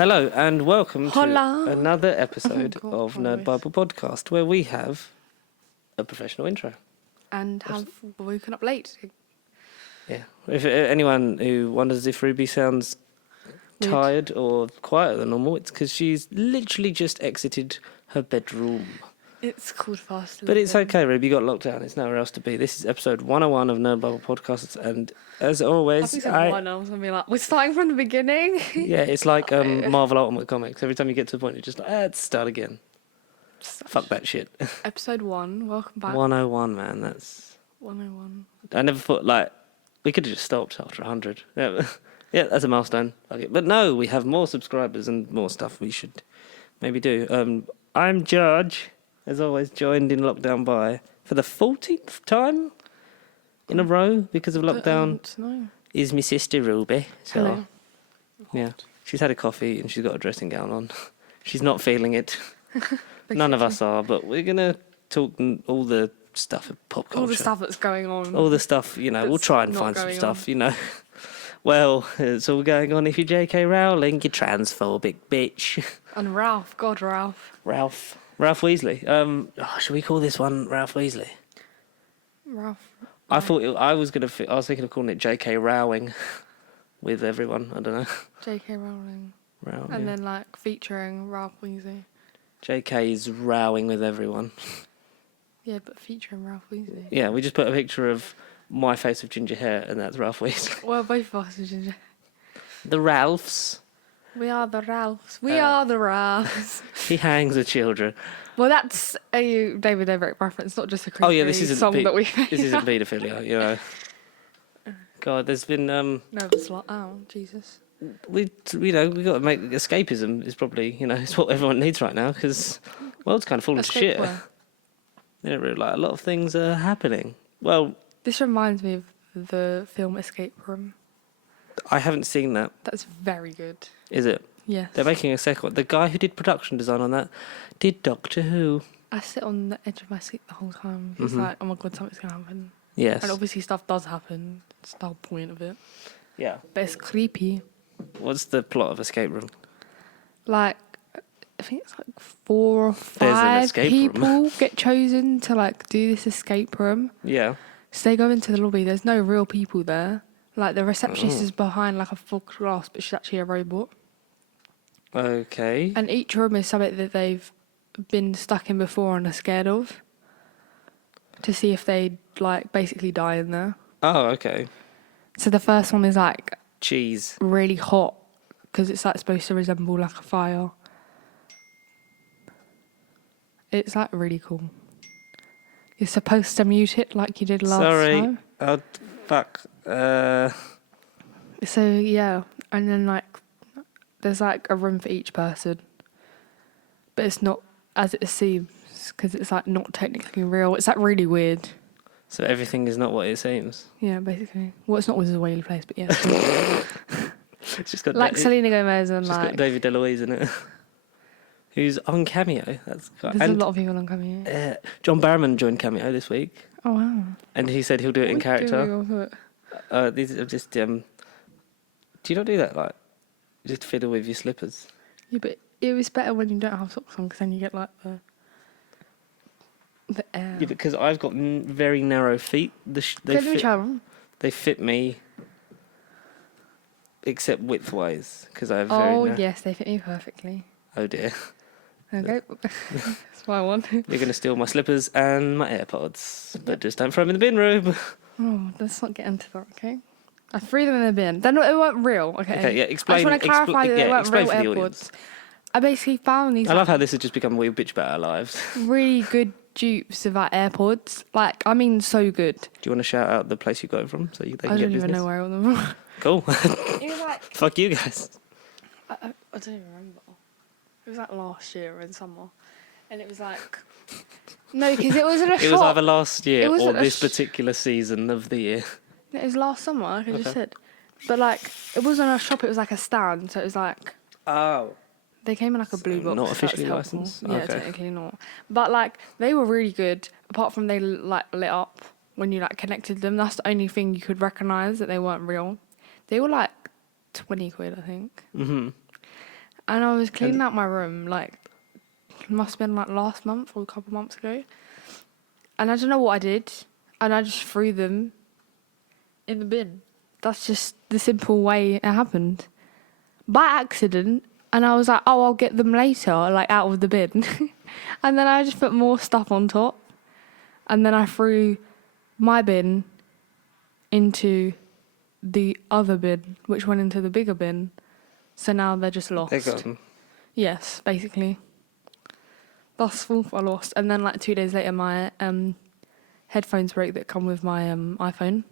Hello and welcome Hola. to another episode God, of Nerd Bible Podcast, where we have a professional intro. And have woken up late. Yeah. If anyone who wonders if Ruby sounds Weird. tired or quieter than normal, it's because she's literally just exited her bedroom. It's called fast. But it's okay, Ruby. You got locked down. There's nowhere else to be. This is episode 101 of Nerd Bible Podcasts, and as always, I was gonna be like, we're starting from the beginning. yeah, it's like Marvel Ultimate Comics. Every time you get to a point, you're just like, let's start again. Fuck that shit. Episode 1. Welcome back. 101, man. That's 101. I never thought we could have just stopped after 100. Yeah, yeah, that's a milestone. Okay. But no, we have more subscribers and more stuff we should maybe do. I'm George, as always, joined in lockdown by for the 14th time in a row because of lockdown. Is my sister Ruby. So, Hello. yeah, she's had a coffee and she's got a dressing gown on. She's not feeling it. None of us are, but we're gonna talk all the stuff of pop culture. All the stuff that's going on. All the stuff, we'll try and find some stuff, Well, it's all going on if you're J.K. Rowling, you transphobic bitch. And Ralph. God, Ralph. Ralph Weasley. Should we call this one Ralph Weasley? Ralph. I thought I was thinking of calling it J.K. Rowing with everyone. I don't know. J.K. Rowling. Rowling. And then featuring Ralph Weasley. J.K.'s rowing with everyone. Yeah, but featuring Ralph Weasley. Yeah, we just put a picture of my face with ginger hair, and that's Ralph Weasley. Well, both of us are ginger. The Ralphs. We are the Ralphs. We are the Ralphs. He hangs with children. Well, that's a David Dobrik reference, not just a creepy song that we made. This isn't paedophilia, God, there's been No, it's like, oh, Jesus. we got to make escapism is probably it's what everyone needs right now because world's kind of full of shit. Escape They don't really a lot of things are happening. Well, this reminds me of the film Escape Room. I haven't seen that. That's very good. Is it? Yes. They're making a second one. The guy who did production design on that did Doctor Who. I sit on the edge of my seat the whole time. It's like, oh my God, something's going to happen. Yes. And obviously stuff does happen. It's the whole point of it. Yeah. But it's creepy. What's the plot of Escape Room? I think it's 4 or There's an 5 escape people room. get chosen to do this escape room. Yeah. So they go into the lobby. There's no real people there. The receptionist is behind a fog glass, but she's actually a robot. Okay. And each room is something that they've been stuck in before and are scared of. To see if they basically die in there. Oh, okay. So the first one is Cheese. really hot because it's supposed to resemble a fire. It's really cool. You're supposed to mute it like you did last time. Oh, fuck. So yeah, and then there's a room for each person, but it's not as it seems because it's not technically real. It's really weird. So everything is not what it seems. Yeah, basically. Well, it's not Wizard's Whaley Place, but yeah. It's just got Selena Gomez and it's got David DeLuise in it, who's on Cameo. That's there's a lot of people on Cameo. John Barrowman joined Cameo this week, Oh wow! and he said he'll do it in character. These are just do you not do that just fiddle with your slippers? Yeah, but it was better when you don't have socks on because then you get the air. Yeah, because I've got very narrow feet. They fit me, except width-wise, because I have very. Oh yes, they fit me perfectly. Oh dear. Okay, that's what I want. You're going to steal my slippers and my AirPods, but just don't throw them in the bin room. Oh, let's not get into that, okay? I threw them in the bin. They weren't real, okay? Okay, yeah, explain. I just want to clarify that they weren't real for the AirPods. audience. I basically found these. I love how this has just become a weird bitch about our lives. Really good dupes of AirPods. So good. Do you want to shout out the place you got it from so they can I get don't business? even know where I got them from. Cool. It was Fuck you guys. I don't even remember. It was last year in summer. And it was no, because it wasn't a shop. It was either last year It or wasn't this particular season of the year. It was last summer, like I just said. But it wasn't a shop, it was a stand. So it was Oh. they came in a blue box. Not officially that's helpful. licensed? Yeah, Okay. technically not. But they were really good, apart from they lit up when you connected them. That's the only thing you could recognise that they weren't real. They were 20 quid, I think. Mm-hmm. And I was cleaning out my room, like, it must have been like last month or a couple months ago. And I don't know what I did. And I just threw them in the bin. That's just the simple way it happened. By accident. And I was like, oh, I'll get them later, like out of the bin. And then I just put more stuff on top. And then I threw my bin into the other bin, which went into the bigger bin. So now they're just lost. They got them. Yes, basically. That's all I lost. And then like 2 days later, my headphones broke that come with my iPhone.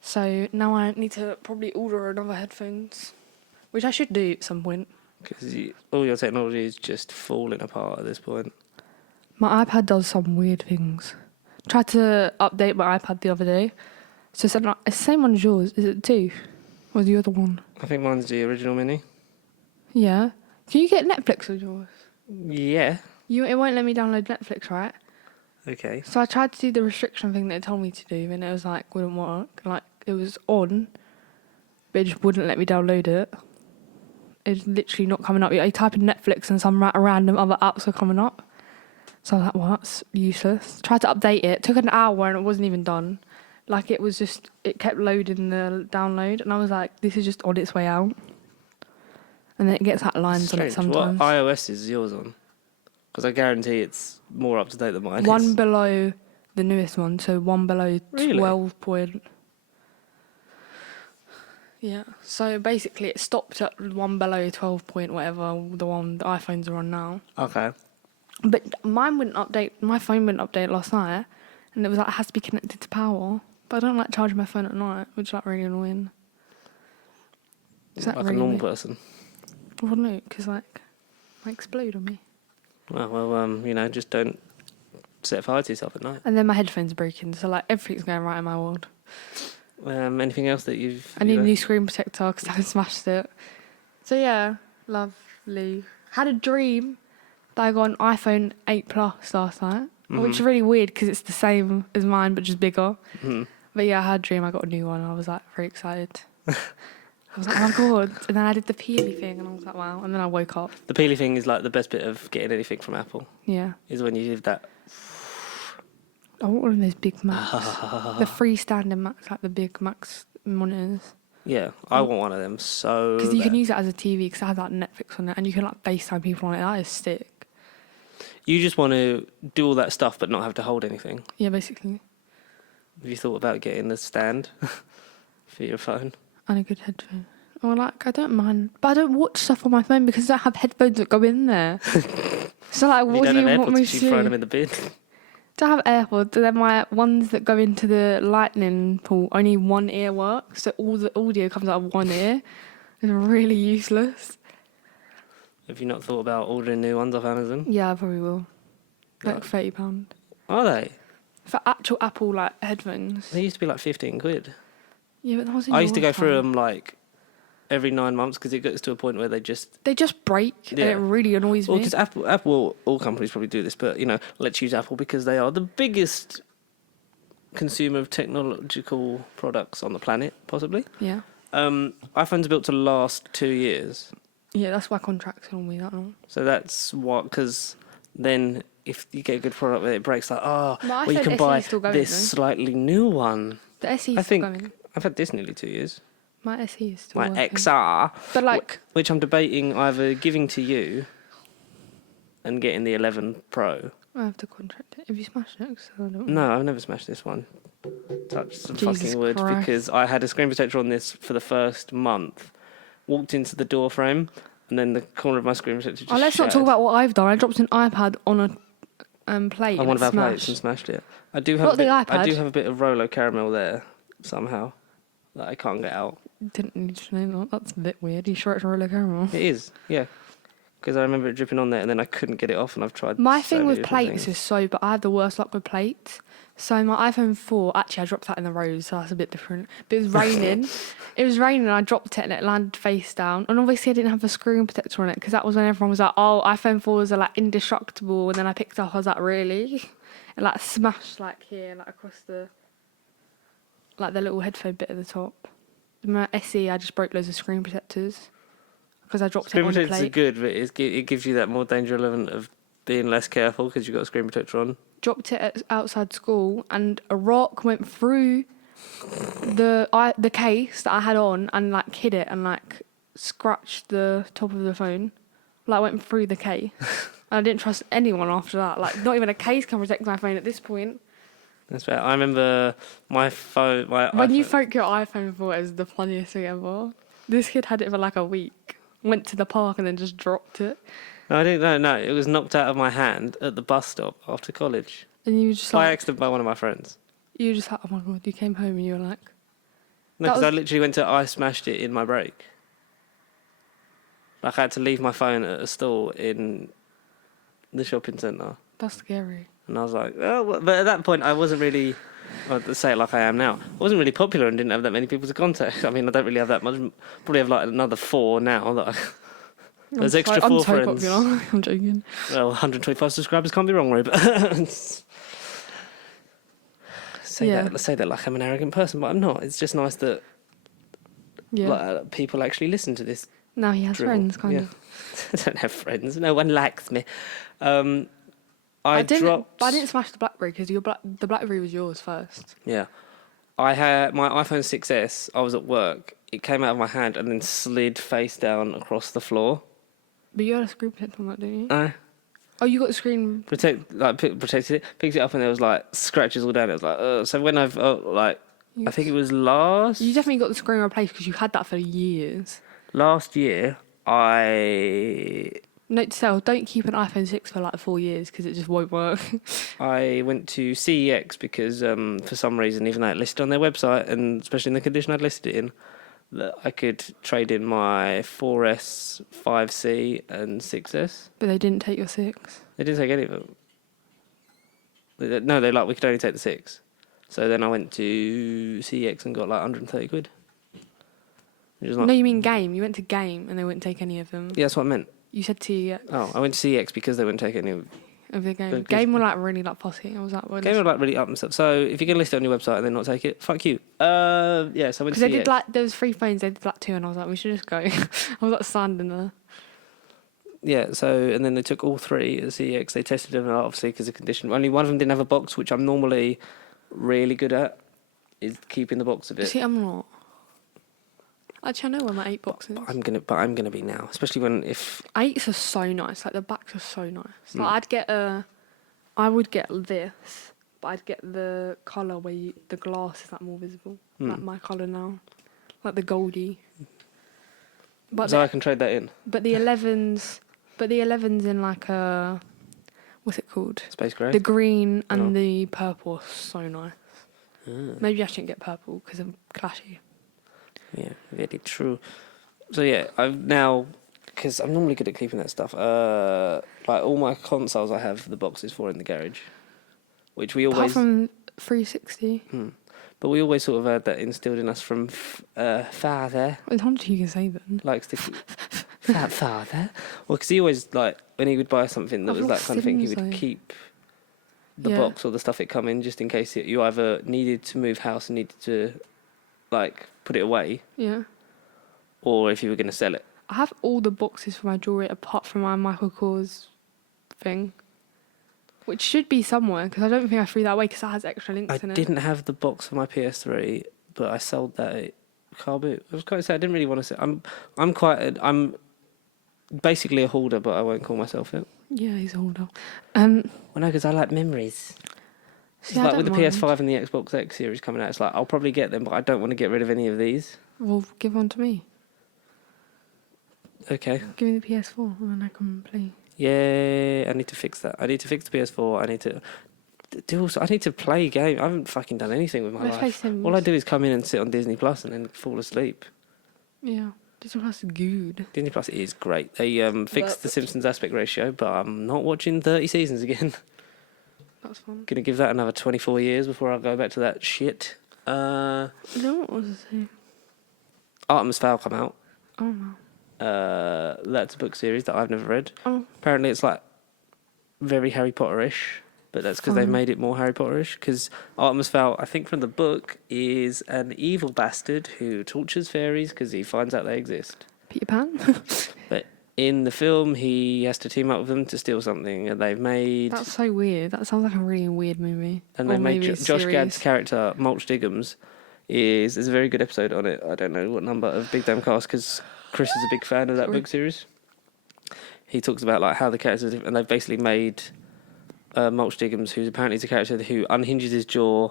So now I need to probably order another headphones, which I should do at some point. Because all your technology is just falling apart at this point. My iPad does some weird things. Tried to update my iPad the other day. So it's the same one as yours. Is it 2? Or the other one? I think mine's the original mini. Yeah. Can you get Netflix with yours? Yeah. It won't let me download Netflix, right? Okay. So I tried to do the restriction thing that it told me to do, and it was like, wouldn't work. Like, it was on, but it just wouldn't let me download it. It's literally not coming up. I type in Netflix and some random other apps are coming up. So I was like, well, that's useless. Tried to update it. Took an hour and it wasn't even done. Like, it was just, it kept loading the download, and I was like, this is just on its way out. And then it gets like lines on it sometimes. What iOS is yours on? Because I guarantee it's more up to date than mine. One below the newest one, so one below Really? 12 point. Yeah. So basically, it stopped at one below 12 point whatever the iPhones are on now. Okay. But mine wouldn't update. My phone wouldn't update last night, and it was like it has to be connected to power. But I don't like charging my phone at night, which is like really annoying. Is that like really a normal weird? person. Well, no, because like, it might explode on me. Well, just don't set fire to yourself at night. And then my headphones are broken, so like everything's going right in my world. Anything else that you've... I need a new screen protector because I smashed it. So yeah, lovely. Had a dream that I got an iPhone 8 Plus last night, which is really weird because it's the same as mine but just bigger. Mm-hmm. But yeah, I had a dream I got a new one. I was like very excited. I was like, oh my god! And then I did the peely thing, and I was like, wow. And then I woke up. The peely thing is like the best bit of getting anything from Apple. Yeah. Is when you did that. I want one of those big Macs. The freestanding Macs, like the big Macs monitors. Yeah, I want one of them so Because you can bad. use it as a TV, because it has like Netflix on it, and you can like FaceTime people on it. That is sick. You just want to do all that stuff but not have to hold anything. Yeah, basically. Have you thought about getting the stand for your phone? And a good headphone. Or like, I don't mind. But I don't watch stuff on my phone because I don't have headphones that go in there. So like, what do you want me to You've do? thrown them in the bin. Don't have AirPods. They're my ones that go into the lightning port. Only one ear works, so all the audio comes out of one ear. It's really useless. Have you not thought about ordering new ones off Amazon? Yeah, I probably will. Like Right. £30. Are they? For actual Apple like headphones. They used to be like 15 quid. Yeah, but that was in I used to your go through time. them like every 9 months because it gets to a point where they just... They just break, Yeah. and it really annoys Well, me. because Apple, all companies probably do this, but, let's use Apple because they are the biggest consumer of technological products on the planet, possibly. Yeah. iPhones are built to last 2 years. Yeah, that's why contracts are normally that long. So that's what... Because then if you get a good product that it breaks, like, My you iPhone can SE buy is still going, this though. slightly new one. The SE I is still think going. I've had this nearly 2 years. My SE is still My working. XR. But like, Which I'm debating either giving to you and getting the 11 Pro. I have to contract it. Have you smashed it? 'Cause I don't No, I've never smashed this one. Touch some Jesus fucking wood Christ. because I had a screen protector on this for the first month. Walked into the door frame and then the corner of my screen protector just let's not talk shattered about what I've done. I dropped an iPad on a plate. on and one of it our plates smashed. and smashed it. I do have Not a the bit, I iPad. do have a bit of Rolo caramel there somehow that I can't get out. Didn't need to know that. That's a bit weird. Are you sure it's a roller camera? It is, yeah. Because I remember it dripping on there and then I couldn't get it off and I've tried My so thing many with different plates things. is but I had the worst luck with plates. So my iPhone 4, actually I dropped that in the road, so that's a bit different. But it was raining. It was raining and I dropped it and it landed face down. And obviously I didn't have a screen protector on it because that was when everyone was like, oh, iPhone 4s are like indestructible. And then I picked it up, I was like, really? It like smashed like here, like across the little headphone bit at the top. My SE, I just broke loads of screen protectors. because I dropped it Screen on the protectors are plate. good, but it gives you that more danger element of being less careful because you've got a screen protector on. Dropped it outside school, and a rock went through the case that I had on and like hit it and like scratched the top of the phone. Like went through the case. And I didn't trust anyone after that. Like not even a case can protect my phone at this point. That's fair. I remember my phone. When you broke your iPhone for it was the funniest thing ever. This kid had it for like a week. Went to the park and then just dropped it. No, I didn't. No, it was knocked out of my hand at the bus stop after college And you were just by like, accident by one of my friends. you were just like, oh my god, you came home and you were like, No, That because I was- literally went to I smashed it in my break. Like I had to leave my phone at a store in the shopping centre, that's scary. and I was like, oh, but at that point I wasn't really. Well, to say it like I am now, I wasn't really popular and didn't have that many people to contact. I mean, I don't really have that much. Probably have like another 4 now. That there's extra 4 I'm so friends. popular. I'm joking. Well, 125 subscribers can't be wrong, Rube. Say that like I'm an arrogant person, but I'm not. It's just nice that people actually listen to this. Now he has drivel. friends, kind Yeah. of. I don't have friends. No one likes me. I didn't. dropped. But I didn't smash the BlackBerry because the BlackBerry was yours first. Yeah, I had my iPhone 6S. I was at work. It came out of my hand and then slid face down across the floor. But you had a screen protector on that, didn't you? I Oh, you got the screen. protected it, picked it up, and there was like scratches all down. It was like, so when I've I think it was You definitely got the screen replaced because you had that for years. last year. Note to self: don't keep an iPhone 6 for like 4 years because it just won't work. I went to CEX because for some reason, even though it listed on their website, and especially in the condition I'd listed it in, that I could trade in my 4S, 5C, and 6S. But they didn't take your 6. They didn't take any of them. No, we could only take the 6. So then I went to CEX and got like 130 quid. Which is not, No, you mean game. You went to game and they wouldn't take any of them. yeah, that's what I meant. You said to Oh, I went to CEX because they wouldn't take any of of the game. Because- Game were like really like fussy. I was like, well, Game were like really up and stuff. So if you're going to list it on your website and then not take it, fuck you. Yeah, so I went because to they CEX. did like there was 3 phones. They did like 2, and I was like, we should just go. I was like standing there. Yeah, so, and then they took all 3 at CEX. They tested them, obviously, because of condition. Only one of them didn't have a box, which I'm normally really good at, is keeping the box of it. See, I'm not. Actually, I know where my 8 box is. I'm gonna be now, especially when if 8s are so nice. Like the backs are so nice. Mm. Like I would get this, but I'd get the colour where the glass is like more visible. Mm. Like my colour now, like the goldy. But so I can trade that in. but the 11s, in like a, what's it called? Space grey. The green and Oh. the purple are so nice. Ah, Maybe I shouldn't get purple because I'm clashy. yeah, very true. So yeah, I've now, because I'm normally good at keeping that stuff. Like all my consoles, I have the boxes for in the garage, which we Apart always. from 360, But we always sort of had that instilled in us from father. as long as you can say then. Likes to keep father. Well, because he always like when he would buy something that I've was that lost kind of thing, he Sims, would though. keep the Yeah. box or the stuff it come in just in case you either needed to move house and needed to like put it away, Yeah. or if you were going to sell it. I have all the boxes for my jewellery apart from my Michael Kors thing, which should be somewhere because I don't think I threw that away because that has extra links I in it. didn't have the box for my PS3, but I sold that at car boot. I was quite sad. I didn't really want to sell. I'm basically a hoarder, but I won't call myself it. Yeah, he's older. Well, no, because I like memories. It's See, I like with the don't mind. PS5 and the Xbox X series coming out, it's like I'll probably get them, but I don't want to get rid of any of these. Well, give one to me. Okay. Give me the PS4 and then I can play. Yeah, I need to fix that. I need to fix the PS4. I need to do also. I need to play game. I haven't fucking done anything with my Let's play life. Sims. All I do is come in and sit on Disney Plus and then fall asleep. Yeah, this one has good. Disney Plus is great. They fixed the Simpsons aspect ratio, but I'm not watching 30 seasons again. That's fun. Gonna give that another 24 years before I go back to that shit. I don't know what was I saying. Artemis Fowl come out. Oh no. That's a book series that I've never read. Oh, Apparently, it's like very Harry Potter-ish, but that's because they've Fun. made it more Harry Potter-ish. Because Artemis Fowl, I think from the book, is an evil bastard who tortures fairies because he finds out they exist. Peter Pan. But in the film, he has to team up with them to steal something, and they've made. That's so weird. That sounds like a really weird movie. And Or they made maybe it's Josh serious. Gad's character, Mulch Diggums, there's a very good episode on it. I don't know what number of Big Damn Cast, because Chris is a big fan of that book series. He talks about like how the characters are different, and they've basically made Mulch Diggums, who's apparently is a character who unhinges his jaw,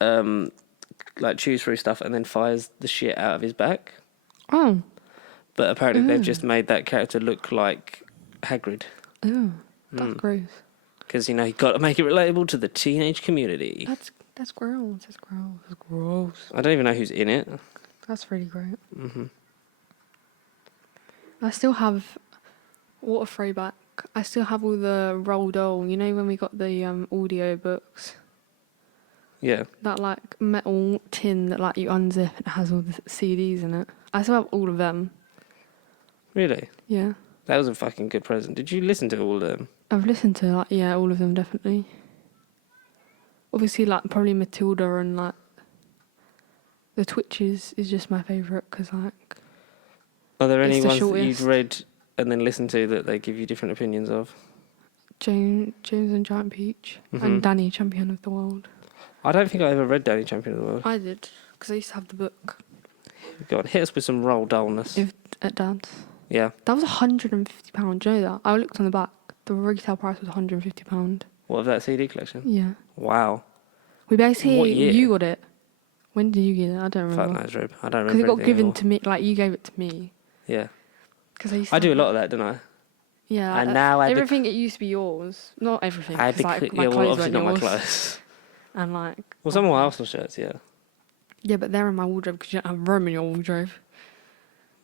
like chews through stuff, and then fires the shit out of his back. Oh. But apparently they've just made that character look like Hagrid. Oh. That's gross. Because, you know, you've got to make it relatable to the teenage community. That's gross. That's gross. That's gross. I don't even know who's in it. That's really great. Mm-hmm. I still have... What a throwback. I still have all the Roald Dahl. You know when we got the audio books? Yeah. That, like, metal tin that, like, you unzip and it has all the CDs in it. I still have all of them. Really? Yeah. That was a fucking good present. Did you listen to all of them? I've listened to, like, yeah, all of them, definitely. Obviously, like, probably Matilda and, like, The Twitches is just my favourite because, like... Are there any It's the ones that shortest. you've read and then listened to that they give you different opinions of? James and Giant Peach and Danny, Champion of the World. I don't think I ever read Danny Champion of the World. I did, because I used to have the book. Go on, hit us with some roll dullness. At Dad's. Yeah. That was £150. Do you know that? I looked on the back. The retail price was £150. What, of that CD collection? Yeah. Wow. We basically... What year? You got it. When did you get it? I don't Fuck remember. knows, Rube. I don't Because remember it got anything given anymore. to me, like, you gave it to me. Yeah. Cause I I do a lot of that, don't I? Yeah. And now I everything it used to be yours. Not everything. I 'cause, like, my yeah, well, clothes obviously not weren't my yours. clothes. And like... Well, some of my Arsenal shirts, yeah. Yeah, but they're in my wardrobe because you don't have room in your wardrobe.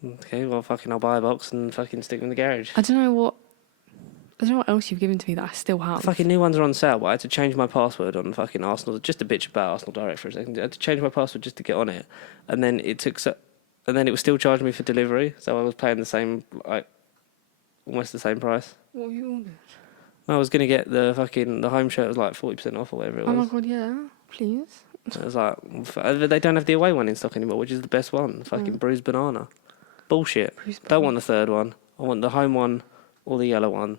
Okay, well, fucking I'll buy a box and fucking stick them in the garage. I don't know what else you've given to me that I still have. Fucking new ones are on sale, but I had to change my password on fucking Arsenal. Just a bitch about Arsenal Direct for a second. I had to change my password just to get on it, and then it took and then it was still charging me for delivery, so I was paying the same, like, almost the same price. What have you ordered? I was gonna get the home shirt was like 40% off or whatever it Oh was. my god, yeah, please. I was like, they don't have the away one in stock anymore, which is the best one. Fucking bruised banana. Bullshit. Don't want the third one. I want the home one or the yellow one.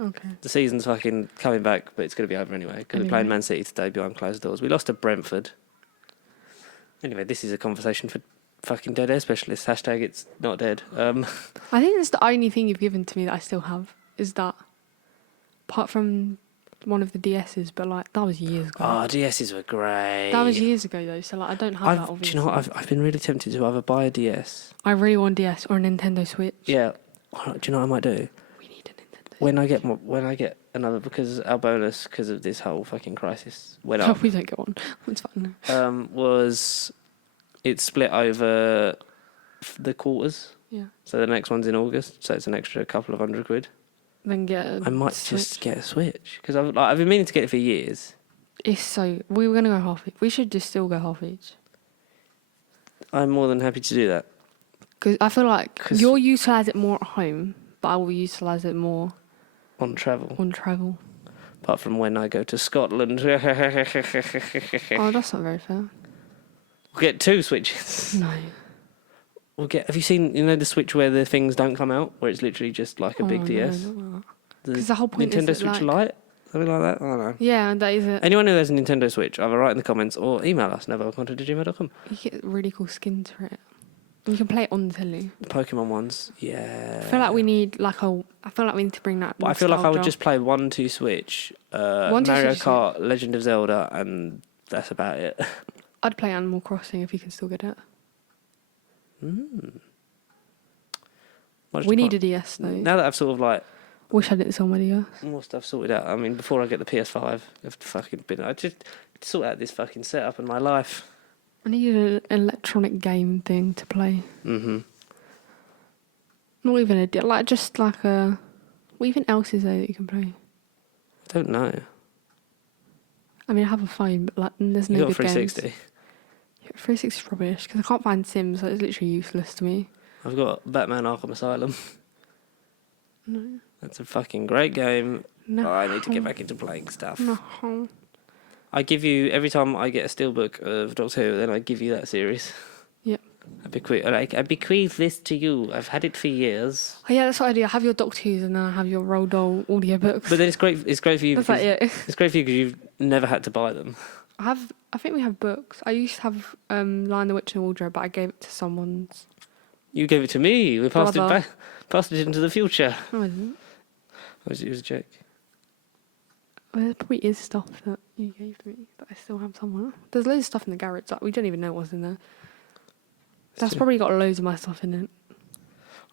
Okay. The season's fucking coming back, but it's going to be over anyway because we're playing Man City today behind closed doors. We lost to Brentford. Anyway, this is a conversation for fucking dead air specialists. Hashtag it's not dead. I think that's the only thing you've given to me that I still have, is that. Apart from one of the DSs, but like, that was years ago. Oh, DSs were great. That was years ago though, so like, I don't have that Do obviously. you know what? I've been really tempted to either buy a DS. I really want DS or a Nintendo Switch. Yeah. Do you know what I might do? We need a Nintendo When I get another, because our bonus, because of this whole fucking crisis, went Oh, up. we don't get one. It's fine. Was it split over the quarters? Yeah. So the next one's in August, so it's an extra couple of £100. Then get a I might Switch. just get a Switch because I've been meaning to get it for years. It's so... We were going to go half each. We should just still go half each. I'm more than happy to do that. Because I feel like 'Cause- you'll utilise it more at home, but I will utilise it more On travel, on travel. apart from when I go to Scotland. Oh, that's not very fair. We'll get 2 Switches. No. Have you seen, the Switch where the things don't come out, where it's literally just like a big DS? Because the whole point Nintendo is that, Switch like... Lite, something like that. I don't know. Yeah, that is it. Anyone who has a Nintendo Switch, either write in the comments or email us nevercontent@gmail.com. You get really cool skins for it. You can play it on the telly. The Pokemon ones, yeah. I feel like we need to bring that. But I feel like I would nostalgia. just play 1-2 Switch, 1-2 Mario Switch, Kart, Legend of Zelda, and that's about it. I'd play Animal Crossing if you can still get it. We need a DS though. Now that I've sort of like Wish I didn't sell my DS. more stuff sorted out. I mean, before I get the PS5, I just sort out this fucking setup in my life. I need an electronic game thing to play. Mm-hmm. Not even just like a... What even else is there that you can play? I don't know. I mean, I have a phone, but like, there's You no got a good games. 360. 360 is rubbish, because I can't find Sims, so it's literally useless to me. I've got Batman Arkham Asylum. No. That's a fucking great game. No. Oh, I need to get back into playing stuff. No. I give you, every time I get a steelbook of Doctor Who, then I give you that series. Yep. I bequeath this to you. I've had it for years. Oh, yeah, that's what I do. I have your Doctor Who's and then I have your Roald Dahl audiobooks. But then it's great. It's great for you. That's because, like it. It's great for you because you've never had to buy them. I think we have books. I used to have Lion the Witch in the Wardrobe, but I gave it to someone's. You gave it to me. We passed Brother. it back. Passed it into the future. No, I didn't. It was a joke. Well, there probably is stuff that you gave to me that I still have somewhere. There's loads of stuff in the garage that we don't even know what's in there. That's probably got loads of my stuff in it.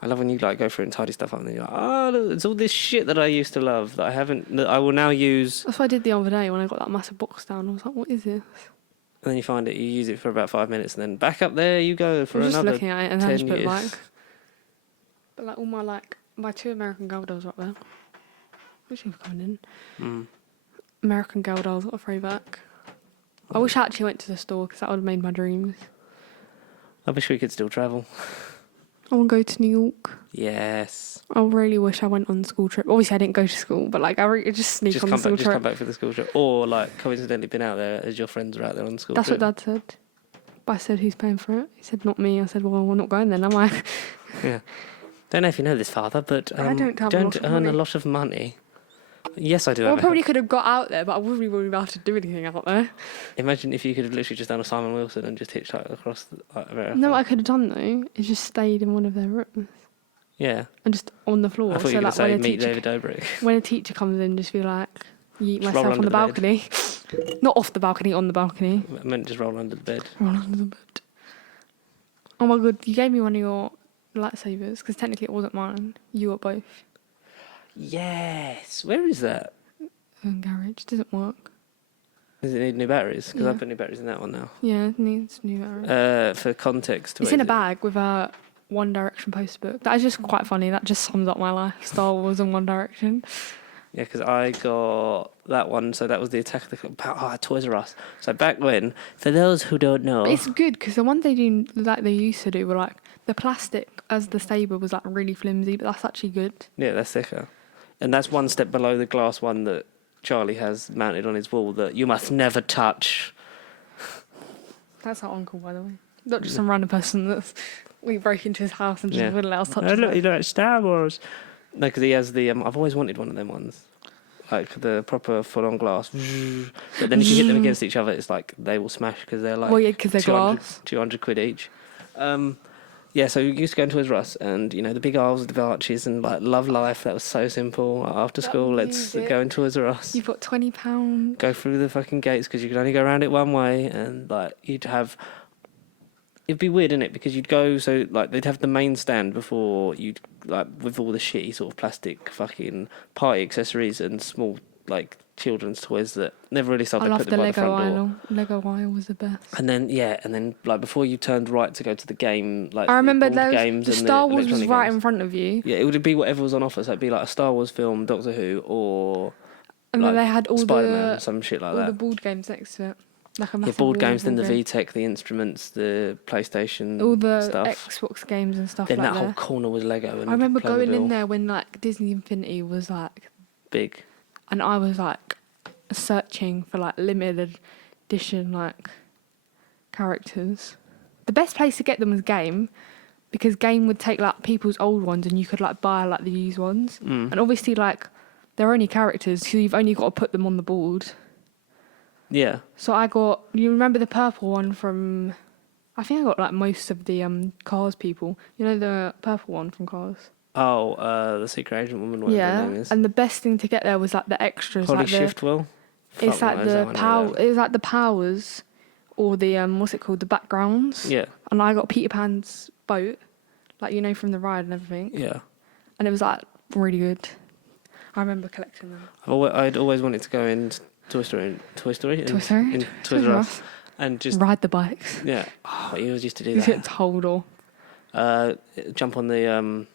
I love when you like go through and tidy stuff up and then you're like, oh, look, it's all this shit that I used to love that I haven't, that I will now use. That's what I did the other day when I got that massive box down. I was like, what is this? And then you find it, you use it for about 5 minutes and then back up there you go for I was just another looking at it and then 10 I just put years. but like all my 2 American Girl dolls are up there. Which are coming in. American Girl dolls, what a throwback. I wish I actually went to the store because that would have made my dreams. I wish we could still travel. I want to go to New York. Yes. I really wish I went on a school trip. Obviously, I didn't go to school, but like I just sneak on the school Just trip. come back for the school trip. Or like coincidentally been out there as your friends are out there on the school That's trip. what Dad said. But I said, who's paying for it? He said, not me. I said, well, we're not going then, am I? Yeah. Don't know if you know this, Father, but I don't have don't a lot of earn money. a lot of money. Yes, I do. Well, I have probably could have got out there, but I wouldn't really be able to do anything out there. Imagine if you could have literally just done a Simon Wilson and just hitchhiked across America. No, what I could have done though is just stayed in one of their rooms Yeah. and just on the floor. I thought you were going to when say a meet teacher, David Dobrik. when a teacher comes in, just be like, yeet Just roll myself on under the the bed. balcony. Not off the balcony, on the balcony. I meant just roll under the bed. Roll under the bed. Oh my god, you gave me one of your lightsabers because technically it wasn't mine. You got both. Yes. Where is that? Garage doesn't work. Does it need new batteries? Because I Yeah. put new batteries in that one now. Yeah, it needs new arrows. For context. It's what in a is it? bag with a One Direction poster book. That is just quite funny. That just sums up my life. Star Wars and One Direction. Yeah, because I got that one. So that was the Attack of the Toys R Us. So back when, for those who don't know, But it's good because the ones they do, like they used to do, were like the plastic as the saber was like really flimsy, but that's actually good. yeah, that's thicker, and that's one step below the glass one that Charlie has mounted on his wall that you must never touch. That's our uncle, by the way. Not just some random person that we broke into his house and just Yeah. wouldn't let us touch Oh, look, it. you know, it's Star Wars. No, because he has the. I've always wanted one of them ones, like the proper full-on glass. But then if you hit them against each other, it's like they will smash because they're like. Well, yeah, because they're 200 glass. 200 quid each. Yeah, so we used to go into Toys R Us and, you know, the big aisles with the arches and, like, love life. That was so simple. After That school, was let's it. go into Toys R Us. You've got £20. Go through the fucking gates because you could only go around it one way. And, like, you'd have... It'd be weird, innit? Because you'd go... So, like, they'd have the main stand before you'd... Like, with all the shitty sort of plastic fucking party accessories and small, like, children's toys that never really sold. I They love put the them by the Lego front door. aisle. Lego aisle was the best. And then, like, before you turned right to go to the game, like, I remember the board those. games The and Star the Wars was electronic right games. in front of you, Yeah, it would be whatever was on offer. So it'd be like a Star Wars film, Doctor Who, or and like then they had all Spider-Man, some shit like all the that. board games next to it. Like a Yeah, massive board wall of games, then the board games. VTech, the instruments, the PlayStation, All the stuff. Xbox games and stuff Then like that whole that. corner was Lego. And I remember going in Playmobil. there when like Disney Infinity was like, Big. and I was like searching for like limited edition like characters. The best place to get them was Game, because Game would take like people's old ones and you could like buy like the used ones. Mm. And obviously like they're only characters, so you've only got to put them on the board. Yeah. So I got, you remember the purple one from, I think I got like most of the Cars people. You know the purple one from Cars? Oh, the Secret Agent Woman, whatever her name is. And the best thing to get there was like the extras. Holly like the, Shiftwell. it's Fuck, like why is that the one power. like that? It was like the powers, or the what's it called? The backgrounds. Yeah. And I got Peter Pan's boat, like you know from the ride and everything. Yeah. And it was like really good. I remember collecting them. I'd always wanted to go in Toy Story? In Toy Story? In Toys R Us. And just, Ride the bikes. yeah. Oh, you always used to do You that. get told off. Jump on the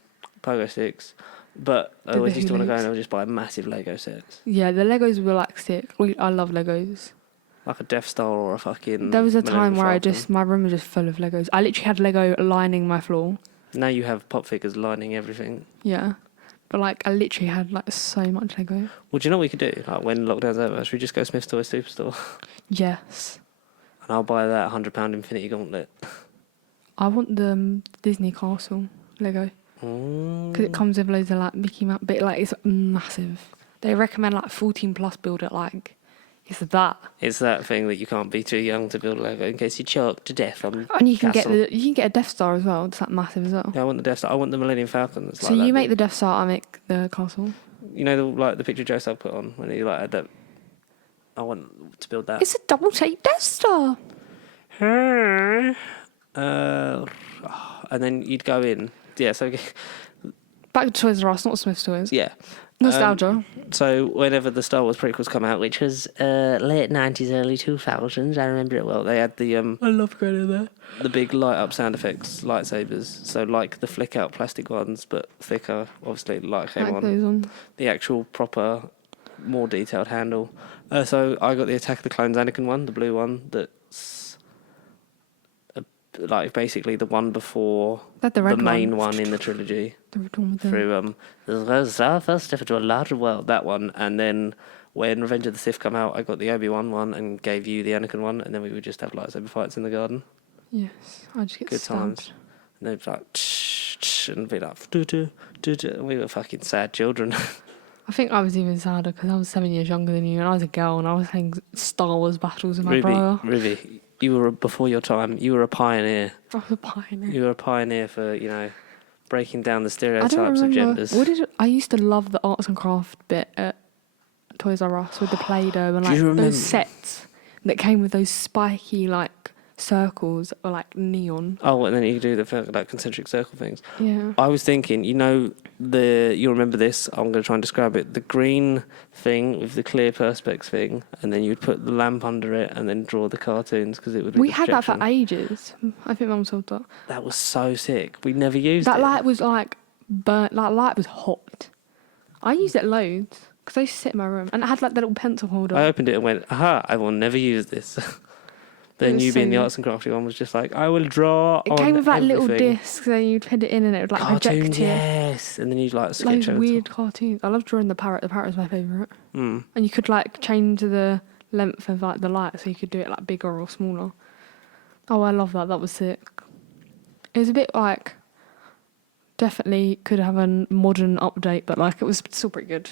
pogo sticks. But I Did always the used to want to go hula and I would just buy massive Lego sets. Yeah, the Legos were like sick. I love Legos. Like a Death Star or a fucking... There was a Millennium time where Falcon. my room was just full of Legos. I literally had Lego lining my floor. Now you have pop figures lining everything. Yeah. But like, I literally had like so much Lego. Well, do you know what we could do? Like when lockdown's over, should we just go Smith's Toy Superstore? Yes. And I'll buy that £100 Infinity Gauntlet. I want the Disney castle Lego because it comes with loads of like Mickey Mouse, but like it's massive. They recommend like 14 plus build it like it's that. It's that thing that you can't be too young to build Lego in case you choke to death on. And you can castle. get a Death Star as well. It's like massive as well. Yeah, I want the Death Star. I want the Millennium Falcon. That's So like you that make big. the Death Star, I make the castle. You know, the picture Joe Sub put on when he like had that. I want to build that. It's a double shaped Death Star. And then you'd go in. Yeah, so Back to Toys R Us, not Smith's Toys. yeah. Nostalgia. So whenever the Star Wars prequels come out, which was late 90s, early 2000s, I remember it well. They had the I love going in there. the big light up sound effects, lightsabers. So like the flick out plastic ones, but thicker. Obviously, light came Like on. those ones. The actual proper, more detailed handle. So I got the Attack of the Clones Anakin one, the blue one. That's like basically the one before Like the red main one. one in the trilogy. The red one with the... Through first step into a larger world, that one, and then when Revenge of the Sith come out, I got the Obi-Wan one and gave you the Anakin one, and then we would just have lightsaber fights in the garden. Yes, I just get Good stabbed. times. And they'd be like, and be like, and we were fucking sad children. I think I was even sadder because I was 7 years younger than you and I was a girl and I was playing Star Wars battles with my brother. Ruby, you were before your time. You were a pioneer. I was a pioneer. You were a pioneer for, breaking down the I stereotypes don't of remember. genders. I used to love the arts and craft bit at Toys R Us with the Play-Doh and Do you like remember- those sets that came with those spiky like circles or like neon. Oh, and then you do the like concentric circle things. Yeah. I was thinking, you'll remember this, I'm going to try and describe it, the green thing with the clear perspex thing, and then you'd put the lamp under it and then draw the cartoons because it would be We the had that for projection. ages. I think Mum sold that. That was so sick. We never used That it. light was like burnt. That light was hot. I used it loads because I used to sit in my room and it had like the little pencil holder. I opened it and went, aha, I will never use this. Then was you being the so- arts and crafty one was just like, I will draw It on came with like little everything. discs, then you'd put it in and it would like Cartoons, project it. yes. And then you'd like sketch Loads over of the weird top. cartoons. I love drawing the parrot. The parrot was my favourite. Mm. And you could like change the length of like the light so you could do it like bigger or smaller. Oh, I love that. That was sick. It was a bit like definitely could have a modern update, but like it was still pretty good.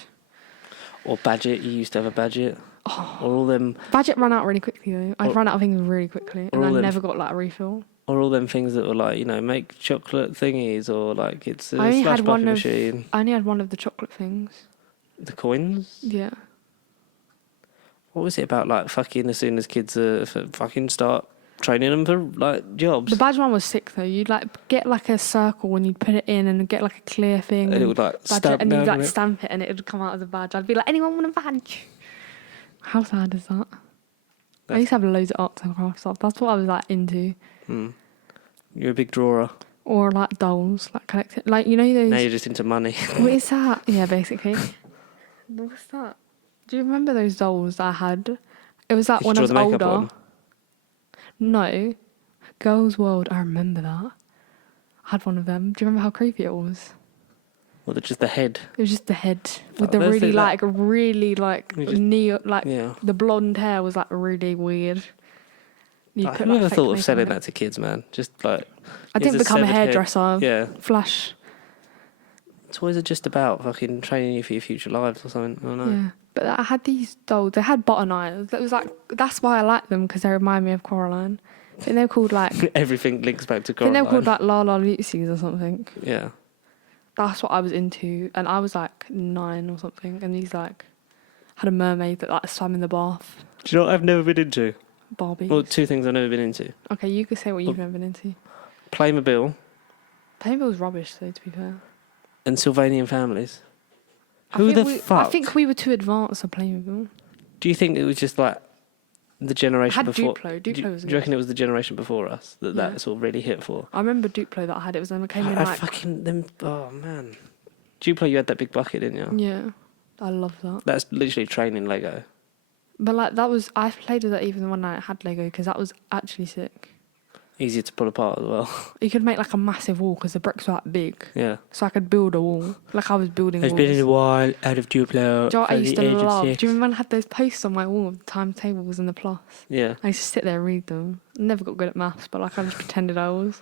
Or Badget, you used to have a Badget. Oh. Or all them Budget ran out really quickly though. I'd Or- run out of things really quickly, and or I all them- never got like a refill. Or all them things that were like, make chocolate thingies, or like it's a I only slush had puppy one of. machine. I only had one of the chocolate things. The coins? Yeah. What was it about, like, fucking as soon as kids fucking start training them for, like, jobs? The badge one was sick though. You'd like get like a circle and you'd put it in and get like a clear thing. And it would, like, badge stamp it, and down you'd on like it. stamp it and it would come out as a badge. I'd be like, anyone want a badge? How sad is that? I used to have loads of arts and crafts stuff. That's what I was like into. You're a big drawer. Or like dolls, like collecting, like those. Now you're just into money. What is that? Yeah, basically. What's that? Do you remember those dolls that I had? It was like Did you when I draw was the makeup older. on? No. Girls' World, I remember that. I had one of them. Do you remember how creepy it was? Or just the head? It was just the head with Oh, the let's do that. really You just- neo, like Yeah. the blonde hair was like really weird. You I put, never fake thought of makeup selling on it. that to kids, man. Just like. I here's didn't become a severed head. hairdresser. Yeah. Flash. Toys are just about fucking training you for your future lives or something. I don't know. Yeah. But I had these dolls. They had button eyes. That was like that's why I like them because they remind me of Coraline. I think they were called like Everything links back to I think they Coraline. were called like La La Lucy's or something. Yeah. That's what I was into, and I was like 9 or something. And these like had a mermaid that like swam in the bath. Do you know what I've never been into? Barbie. Well, two things I've never been into. Okay, you could say what you've never been into. Playmobil Playmobil was rubbish, though. To be fair. and Sylvanian families. I Who think the fuck? I think we were too advanced for Playmobil. Do you think it was just like the generation I had before? Duplo. do, Duplo was do you reckon good. it was the generation before us that Yeah. that sort of really hit for? I remember Duplo that I had. It was when it came in I like fucking them. Oh man, Duplo, you had that big bucket, didn't you? yeah. I love that. That's literally training Lego. But like that was I played with it even when I had Lego because that was actually sick. Easier to pull apart as well. You could make like a massive wall because the bricks were like big, Yeah. so I could build a wall like I was building walls. a while out of Duplo. Do you know what I used to love? Do you remember when I had those posts on my wall with timetables and the plus? Yeah. I used to sit there and read them. Never got good at maths, but like I just pretended I was.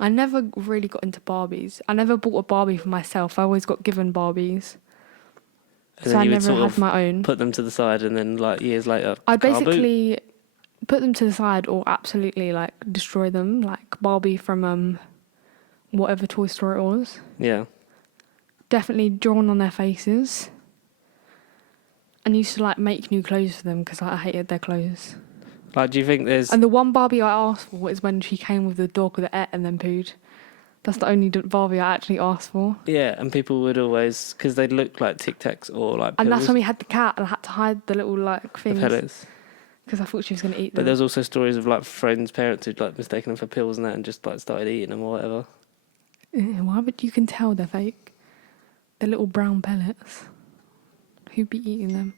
I never really got into Barbies. I never bought a Barbie for myself. I always got given Barbies. And So then I you would never sort had of my own. put them to the side, and then like years later, I'd car boot. basically put them to the side or absolutely like destroy them, like Barbie from whatever toy store it was. Yeah. Definitely drawn on their faces. And used to like make new clothes for them because I hated their clothes. Like, do you think there's... And the one Barbie I asked for is when she came with the dog that ate and then pooed. That's the only Barbie I actually asked for. Yeah, and people would always... Because they'd look like Tic Tacs or like And pills, that's when we had the cat and I had to hide the little like the things. pellets. Because I thought she was going to eat But them. there's also stories of like friends' parents who'd like mistaken them for pills and that and just like started eating them or whatever. Why would you can tell they're fake? They're little brown pellets. Who'd be eating them?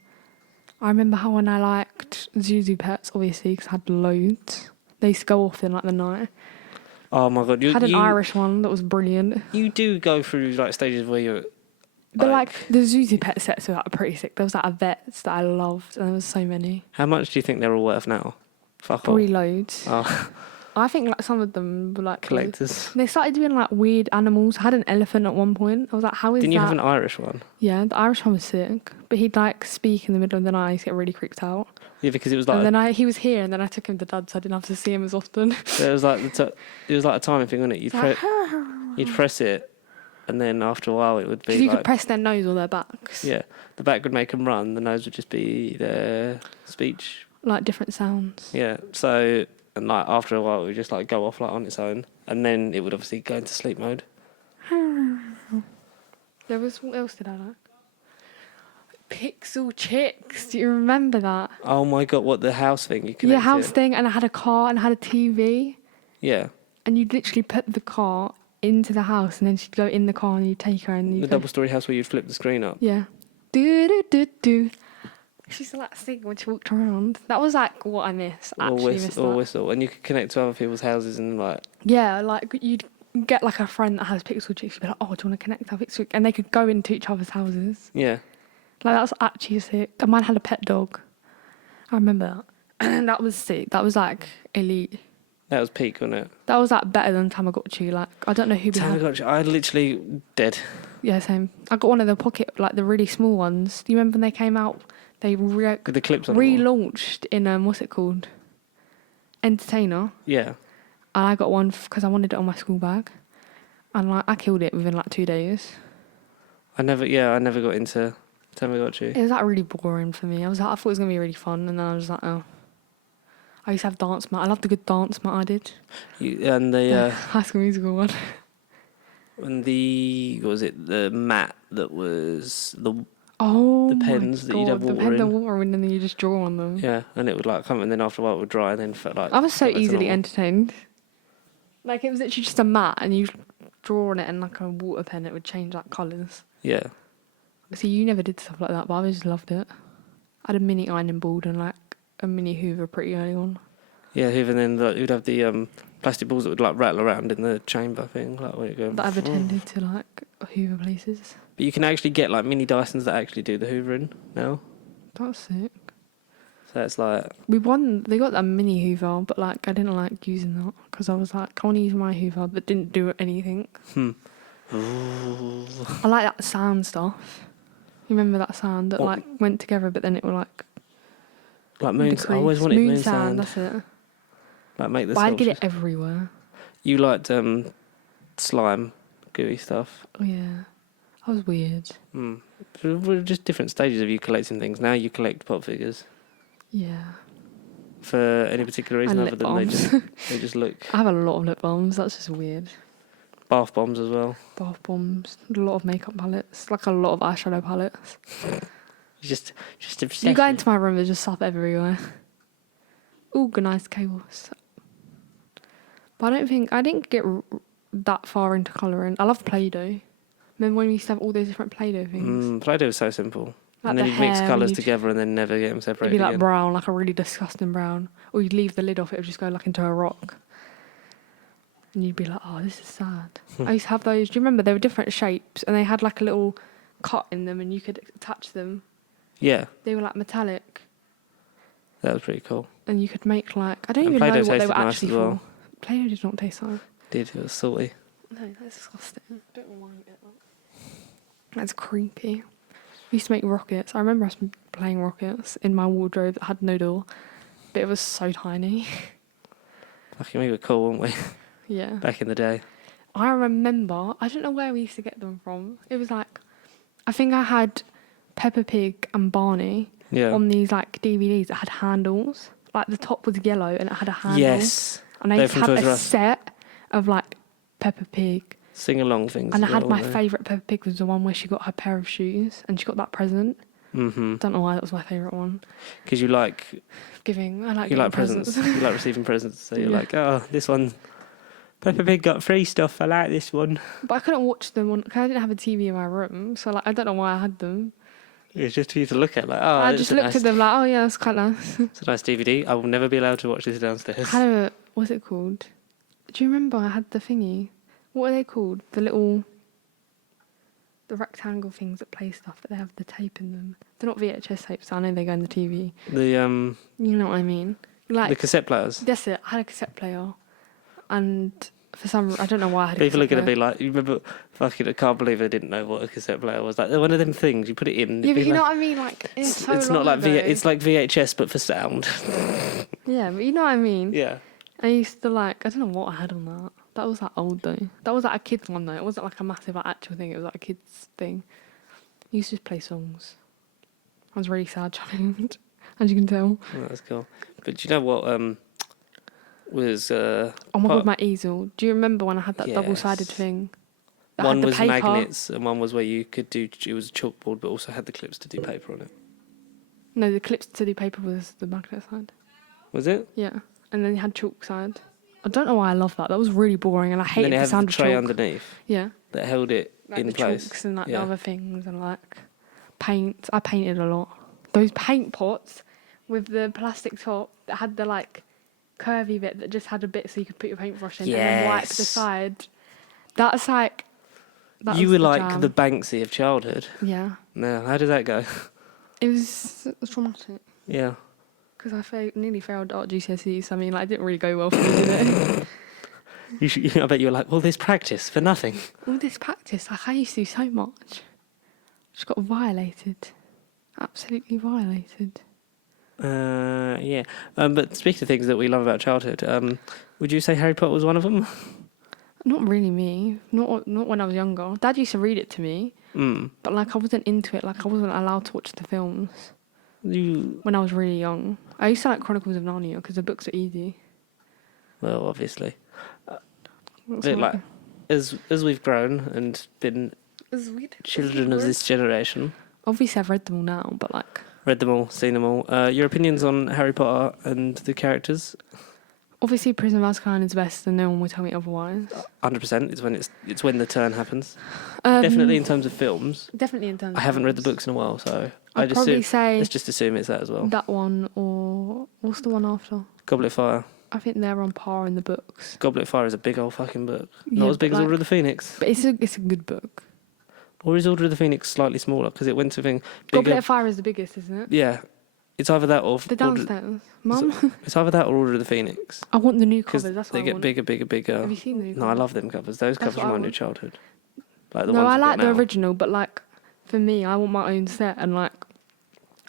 I remember how when I liked Zuzu Pets, obviously, because I had loads. They used to go off in like the night. Oh my god, I had an Irish one that was brilliant. You do go through like stages where you're... But like the Zuzu Pet sets were like pretty sick. There was like a Vets that I loved, and there was so many. How much do you think they're all worth now? Fuck all. Probably loads. Oh, I think like some of them were like collectors. They started doing like weird animals. I had an elephant at one point. I was like, how is Didn't that? you have an Irish one? Yeah, the Irish one was sick. But he'd like speak in the middle of the night. I used to get really creeped out. Yeah, because it was like... And then he was here, and then I took him to Dad, so I didn't have to see him as often. It was like it was like a timing thing, wasn't it? You'd press it, and then after a while it would be Because you like... could press their nose or their backs. Yeah, the back would make them run, the nose would just be their speech. Like different sounds. Yeah, so... And like after a while it would just like go off like on its own. And then it would obviously go into sleep mode. There was, what else did I like? Pixel Chicks. Do you remember that? Oh my god, what, the house thing? You Yeah, house thing, and I had a car and I had a TV. Yeah. And you'd literally put the car into the house, and then she'd go in the car and you'd take her and The you'd double-story house where you'd flip the screen up. Yeah. Do do do do. She used to like sing when she walked around. That was like what I miss. Actually, miss Or that. whistle. And you could connect to other people's houses and like... Yeah, like you'd get like a friend that has Pixel Chicks. You'd be like, oh, do you want to connect our Pixel Chick? And they could go into each other's houses. Yeah. Like that was actually sick. And mine had a pet dog. I remember that. And that was sick. That was like elite. That was peak, wasn't it? That was like better than Tamagotchi. Like I don't know who. Tamagotchi, I literally dead. Yeah, same. I got one of the pocket, like the really small ones. Do you remember when they came out? They With the clips on the wall. relaunched in what's it called? Entertainer. Yeah. And I got one because I wanted it on my school bag, and like I killed it within like 2 days. I never got into Tamagotchi. It was like really boring for me. I thought it was gonna be really fun, and then I was like, oh. I used to have dance mat. I loved the good dance mat I did. And the High School Musical one. and the what was it? The mat that was the pens that you'd have the water pens in. and water in, and then you just draw on them. Yeah, and it would like come, and then after a while it would dry, and then felt like I was so got back to easily normal. entertained. Like it was literally just a mat, and you draw on it, and like a water pen, it would change like colours. Yeah. See, you never did stuff like that, but I just loved it. I had a mini ironing board and like a mini Hoover pretty early on. Yeah, and then you'd have the plastic balls that would like rattle around in the chamber thing, like where you go. That I've attended to like Hoover places. But you can actually get like mini Dysons that actually do the hoovering now. That's sick. So it's like They got that mini Hoover, but like I didn't like using that because I was like, I want to use my Hoover, but didn't do anything. I like that sound stuff. You remember that sound that like went together, but then it would like moon. decrease. I always wanted moon sound. That's it. Like make the. But I did it everywhere. You liked slime, gooey stuff. Oh yeah, that was weird. We're just different stages of you collecting things. Now you collect pop figures. Yeah. For any particular reason And other lip than balms. they just look. I have a lot of lip balms. That's just weird. Bath bombs as well. Bath bombs. A lot of makeup palettes. Like a lot of eyeshadow palettes. Just obsessed. You go into my room, there's just stuff everywhere. Organised chaos. But I didn't get that far into colouring. I love Play-Doh. Remember when we used to have all those different Play-Doh things? Play-Doh was so simple. Like and then the you'd mix hair, colours you'd- together and then never get them It'd separated be like again. brown, like a really disgusting brown. Or you'd leave the lid off, it would just go like into a rock. And you'd be like, oh, this is sad. I used to have those. Do you remember? They were different shapes and they had like a little cut in them and you could attach them. Yeah, They were like metallic. that was pretty cool. And you could make like, I don't And even know Play-Doh what they tasted were nice actually as well. for. Play-Doh did not taste nice. did. It was salty. No, that's disgusting. I don't know why you get that. That's creepy. We used to make rockets. I remember us playing rockets in my wardrobe that had no door, but it was so tiny. Fucking we were cool, weren't we? Yeah. Back in the day. I remember, I don't know where we used to get them from. It was like, I think I had Peppa Pig and Barney on these like DVDs that had handles. Like the top was yellow and it had a handle. Yes. And I used to have a set of like Peppa Pig. Sing-along things. And I had my favourite Peppa Pig was the one where she got her pair of shoes and she got that present. Mm-hmm. Don't know why that was my favourite one. Because you like... Giving. I like you giving like presents. You like receiving presents. So you're Yeah. like, oh, this one... Peppa Pig got free stuff. I like this one. But I couldn't watch them because I didn't have a TV in my room. So like, I don't know why I had them. It was just for you to look at. Like, oh, I just looked at them like, oh yeah, that's quite nice. It's a nice DVD. I will never be allowed to watch this downstairs. I had a... What's it called? Do you remember I had the thingy? What are they called? The little... The rectangle things that play stuff, but they have the tape in them. They're not VHS tapes, so I know they go in the TV. The You know what I mean? Like the cassette players. That's it. I had a cassette player, and for some, I don't know why I had. People are going to be like, you remember? Fucking, I can't believe I didn't know what a cassette player was. Like one of them things you put it in. Yeah, but you know like, what I mean. Like it's not like it's like VHS but for sound. Yeah, but you know what I mean. Yeah. I used to like. I don't know what I had on that. That was like old though. That was like a kid's one though. It wasn't like a massive like, actual thing. It was like a kid's thing. I used to just play songs. I was really sad child, as you can tell. Oh, that's cool. But do you know what was oh my god, my easel. Do you remember when I had that double-sided thing? One was magnets and one was where you could do... It was a chalkboard but also had the clips to do paper on it. No, the clips to do paper was the magnet side. Was it? Yeah. And then you had chalk side. I don't know why I love that. That was really boring and I hated the sound of chalk. And then it had the tray underneath. Yeah. That held it like in the place. Chalks and like the other things and like paint. I painted a lot. Those paint pots with the plastic top that had the like curvy bit that just had a bit so you could put your paintbrush in and then wipe the side. That's like... You were like the Banksy of childhood. Yeah. No, how did that go? It was traumatic. Yeah. Because I nearly failed art GCSEs. I mean, like, it didn't really go well for me, did it? I bet you were like, all this practice for nothing. All this practice. Like, I used to do so much. Just got violated. Absolutely violated. Yeah. But speaking of things that we love about childhood, would you say Harry Potter was one of them? Not really me. Not when I was younger. Dad used to read it to me. But, like, I wasn't into it. Like, I wasn't allowed to watch the films. When I was really young. I used to like Chronicles of Narnia because the books are easy. Well, obviously. But like, as we've grown and been children of this generation... Obviously, I've read them all now, but like... Read them all, seen them all. Your opinions on Harry Potter and the characters? Obviously, Prisoner of Azkaban is best and no one will tell me otherwise. 100%. It's when the turn happens. Definitely in terms of films. Definitely in terms of I haven't read films. the books in a while, so... I'd probably say... Let's just assume it's that as well. That one or... What's the one after? Goblet of Fire. I think they're on par in the books. Goblet of Fire is a big old fucking book. Not as big as Order of the Phoenix. But it's a good book. Or is Order of the Phoenix slightly smaller? Because it went to being bigger. Goblet of Fire is the biggest, isn't it? Yeah. It's either that or... The downstairs. Mum? It's either that or Order of the Phoenix. I want the new covers, that's what I want. They get bigger. Have you seen the new covers? No, I love them covers. Those covers remind me of childhood. Like the no, ones I like the now. original, but like, for me, I want my own set and like,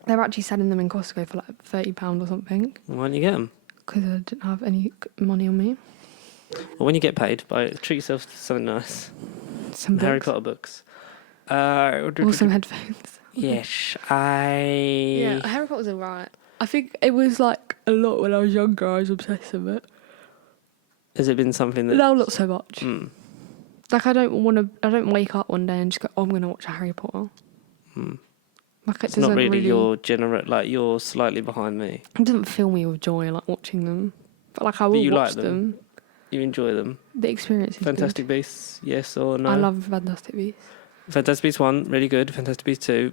they're actually selling them in Costco for like £30 or something. Why don't you get them? Because I didn't have any money on me. Well, when you get paid, treat yourself to something nice. Some Harry books. Potter books. Or some headphones. Yes, Yeah, Harry Potter's alright. I think it was like a lot when I was younger. I was obsessed with it. Has it been something that... No, not so much. Mm. Like I don't wake up one day and just go, oh, I'm going to watch a Harry Potter. Like It's not really your like you're slightly behind me. It doesn't fill me with joy like watching them. But like I will you watch like them. You enjoy them. The experience is Fantastic good. Beasts, yes or no? I love Fantastic Beasts. Fantastic Beasts 1, really good. Fantastic Beasts 2,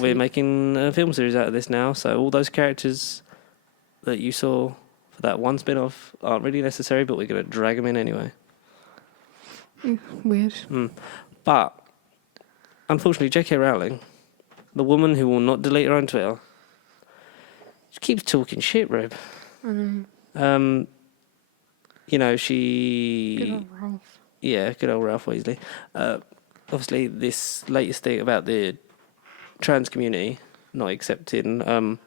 we're making a film series out of this now, so all those characters that you saw for that one spin-off aren't really necessary, but we're going to drag them in anyway. Weird. But, unfortunately, J.K. Rowling, the woman who will not delete her own Twitter, she keeps talking shit, Rube. I know. you know, Good she, old Ralph. yeah, good old Ralph Weasley. Obviously, this latest thing about the trans community not accepting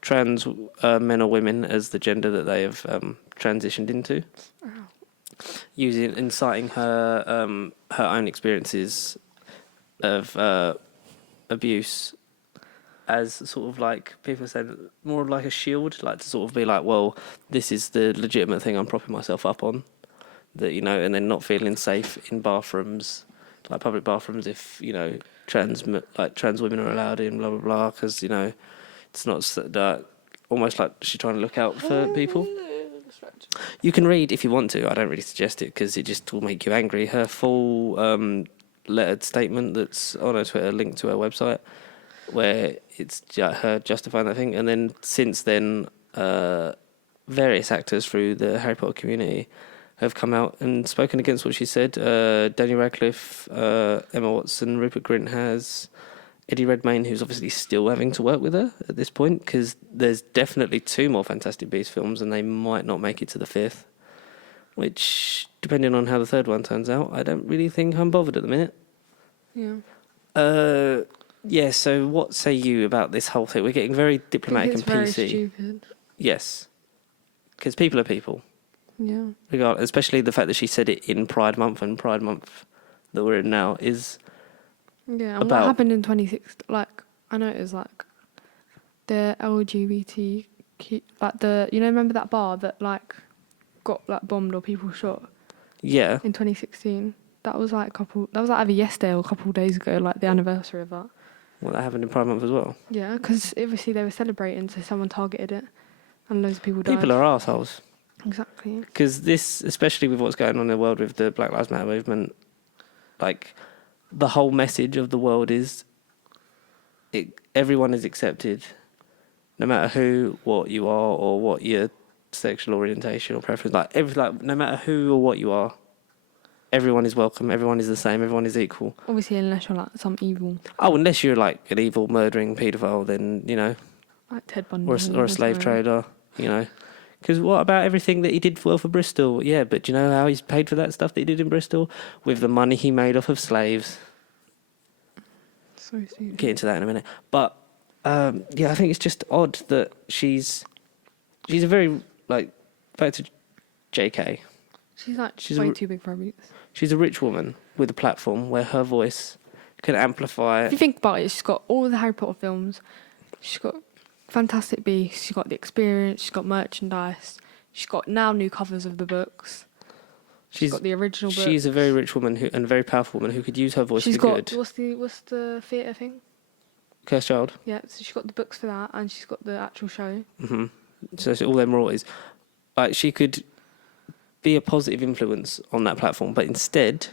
trans men or women as the gender that they have transitioned into, inciting her own experiences of abuse as sort of like people said, more of like a shield, like to sort of be like, well, this is the legitimate thing I'm propping myself up on, that you know, and then not feeling safe in bathrooms, like public bathrooms, if you know trans women are allowed in, blah blah blah, because you know it's not almost like she's trying to look out for people. You can read if you want to. I don't really suggest it because it just will make you angry. Her full lettered statement that's on her Twitter, linked to her website, where it's her justifying that thing. And then since then, various actors through the Harry Potter community have come out and spoken against what she said. Daniel Radcliffe, Emma Watson, Rupert Grint has, Eddie Redmayne, who's obviously still having to work with her at this point, because there's definitely 2 more Fantastic Beasts films and they might not make it to the 5th, which, depending on how the 3rd one turns out, I don't really think I'm bothered at the minute. Yeah. Yeah, so what say you about this whole thing? We're getting very diplomatic It's and very PC. stupid. Yes, because people are people. Yeah. Especially the fact that she said it in Pride Month, and Pride Month that we're in now is... Yeah, and what happened in 26? Like, I know it was like the LGBT, like remember that bar that like got like bombed or people shot Yeah. in 2016? That was like either yesterday or a couple of days ago, like the anniversary of that. Well, that happened in Pride Month as well. Yeah, because obviously they were celebrating, so someone targeted it, and loads of people died. People are assholes. Exactly. Because this, especially with what's going on in the world with the Black Lives Matter movement, like, the whole message of the world is everyone is accepted, no matter who, what you are, or what your sexual orientation or preference. Like, no matter who or what you are, everyone is welcome, everyone is the same, everyone is equal. Obviously, unless you're like some evil. Oh, unless you're like an evil, murdering paedophile, then, you know, Like Ted Bundy. or a slave trader, you know. Because what about everything that he did well for Bristol? Yeah, but do you know how he's paid for that stuff that he did in Bristol? With the money he made off of slaves. So stupid. Get into that in a minute. But, yeah, I think it's just odd that she's a very, like, back to JK. She's way too big for her boots. She's a rich woman with a platform where her voice can amplify... If you think about it, she's got all the Harry Potter films. She's got Fantastic Beasts. She's got the experience. She's got merchandise. She's got now new covers of the books. She's got the original books. She's a very rich woman and a very powerful woman who could use her voice for good. What's the theatre thing? Cursed Child. Yeah, so she's got the books for that, and she's got the actual show. Mm-hmm. So all them royalties. Like, she could be a positive influence on that platform, but instead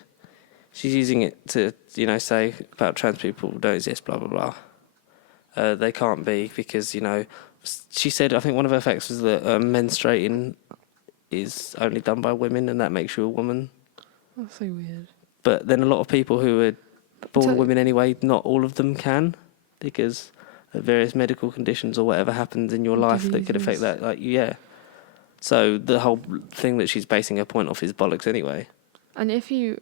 she's using it to, you know, say about trans people don't exist, blah blah blah. They can't be because, you know, she said, I think one of her facts was that menstruating is only done by women and that makes you a woman. That's so weird. But then a lot of people who are born women anyway, not all of them can, because of various medical conditions or whatever happens in your life that could affect that. Like, yeah. So the whole thing that she's basing her point off is bollocks anyway. And if you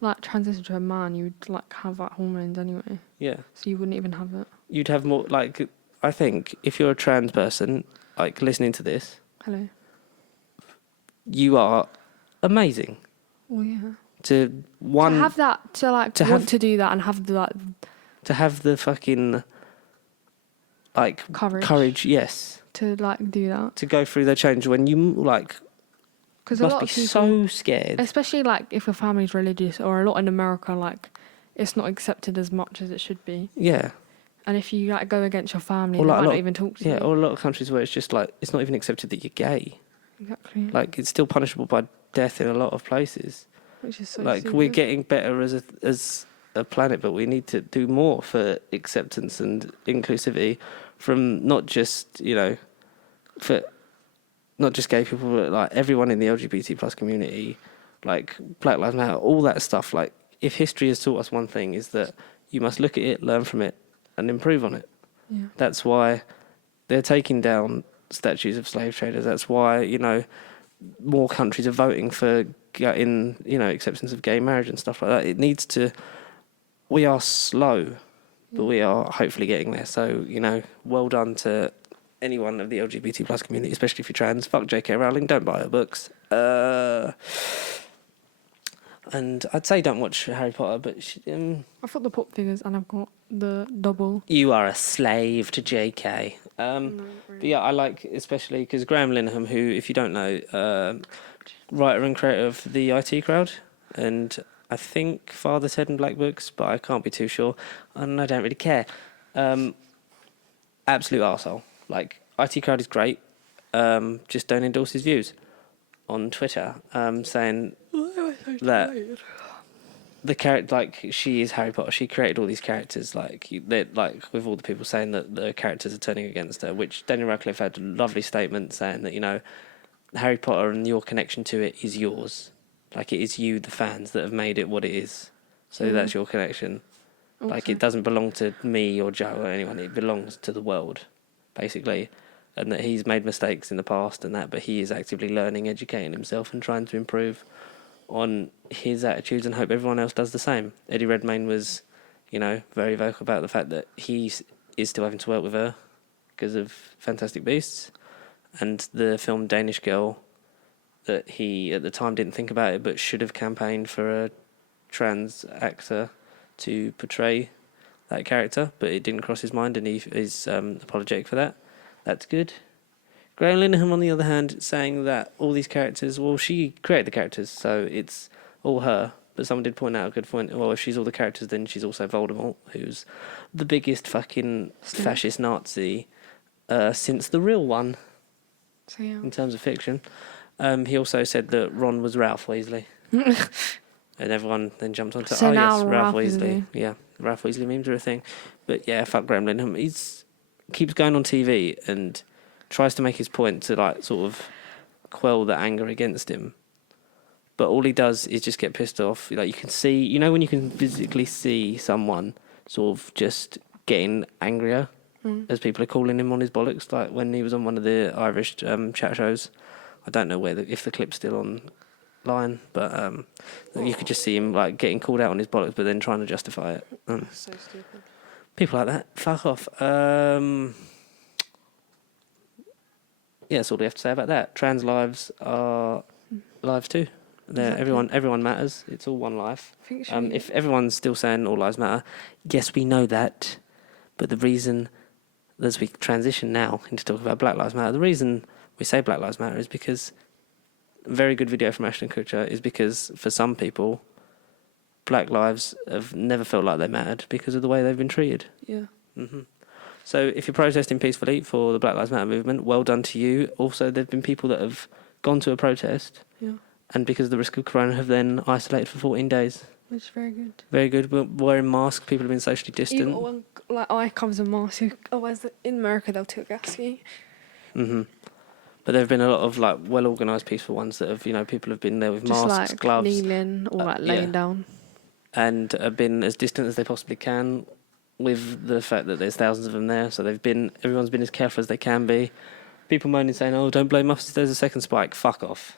like transition to a man, you'd like have like hormones anyway. Yeah. So you wouldn't even have it. You'd have more, like, I think if you're a trans person, like, listening to this, Hello. you are amazing. Well, yeah. To have that, to do that and have the like... To have the fucking, like... Courage, yes. To, like, do that. To go through the change when you, like... Because must be people, so scared. Especially, like, if your family's religious, or a lot in America, like, it's not accepted as much as it should be. Yeah. And if you, like, go against your family, they might not even talk to you. Yeah, or a lot of countries where it's just, like, it's not even accepted that you're gay. Exactly. Like, it's still punishable by death in a lot of places. Which is so like, stupid. We're getting better as a planet, but we need to do more for acceptance and inclusivity from not just, you know, for not just gay people, but like everyone in the LGBT plus community, like Black Lives Matter, all that stuff. Like, if history has taught us one thing, is that you must look at it, learn from it, and improve on it. Yeah. That's why they're taking down statues of slave traders. That's why, you know, more countries are voting for getting, acceptance of gay marriage and stuff like that. It needs to. We are slow, but we are hopefully getting there. So, well done to anyone of the LGBT plus community, especially if you're trans. Fuck J.K. Rowling, don't buy her books. And I'd say don't watch Harry Potter, but I've got the pop figures and I've got the double. you are a slave to J.K. No, not But really. yeah, I like especially because Graham Linehan, who, if you don't know, writer and creator of the IT Crowd, and I think Father Ted and Black Books, but I can't be too sure, and I don't really care. Absolute arsehole. Like, IT Crowd is great. Just don't endorse his views on Twitter, saying that the character, like, she is Harry Potter. She created all these characters, like with all the people saying that the characters are turning against her. Which Daniel Radcliffe had a lovely statement saying that Harry Potter and your connection to it is yours. Like, it is you, the fans, that have made it what it is. So that's your connection. Like, Okay. it doesn't belong to me or Joe or anyone. It belongs to the world, basically. And that he's made mistakes in the past and that, but he is actively learning, educating himself and trying to improve on his attitudes, and hope everyone else does the same. Eddie Redmayne was, very vocal about the fact that he is still having to work with her because of Fantastic Beasts. And the film Danish Girl, that he at the time didn't think about it, but should have campaigned for a trans actor to portray that character, but it didn't cross his mind, and he is apologetic for that. That's good. Graham Linehan, on the other hand, saying that all these characters, well, she created the characters, so it's all her. But someone did point out a good point. Well, if she's all the characters, then she's also Voldemort, who's the biggest fucking fascist Nazi since the real one, So yeah. in terms of fiction. He also said that Ron was Ralph Weasley. And everyone then jumped onto, So now yes, Ralph Ralph Weasley. Weasley. Yeah, Ralph Weasley memes are a thing. But yeah, fuck Graham Linehan. Keeps going on TV and tries to make his point to, like, sort of quell the anger against him. But all he does is just get pissed off. Like, you can see, when you can physically see someone sort of just getting angrier as people are calling him on his bollocks, like when he was on one of the Irish chat shows. I don't know if the clip's still online, but you could just see him, like, getting called out on his bollocks, but then trying to justify it. So stupid. People like that, fuck off. Yeah, that's all we have to say about that. Trans lives are lives too. Exactly. Everyone matters. It's all one life. I think it should be- If everyone's still saying all lives matter, yes, we know that. But the reason, as we transition now into talking about Black Lives Matter, the reason we say Black Lives Matter is because a very good video from Ashton Kutcher is because for some people, Black lives have never felt like they mattered because of the way they've been treated. Yeah. So if you're protesting peacefully for the Black Lives Matter movement, well done to you. Also, there have been people that have gone to a protest Yeah. and because of the risk of corona have then isolated for 14 days. Which is very good. Very good. We're wearing masks. People have been socially distant. Even one, like, eye covers a mask. Otherwise, in America, they'll tear gas you. But there have been a lot of, like, well-organised peaceful ones that have, people have been there with Just masks, like gloves, kneeling or like laying yeah. down. and have been as distant as they possibly can with the fact that there's thousands of them there. So everyone's been as careful as they can be. People moaning saying, "Oh, don't blame us if there's a second spike." Fuck off.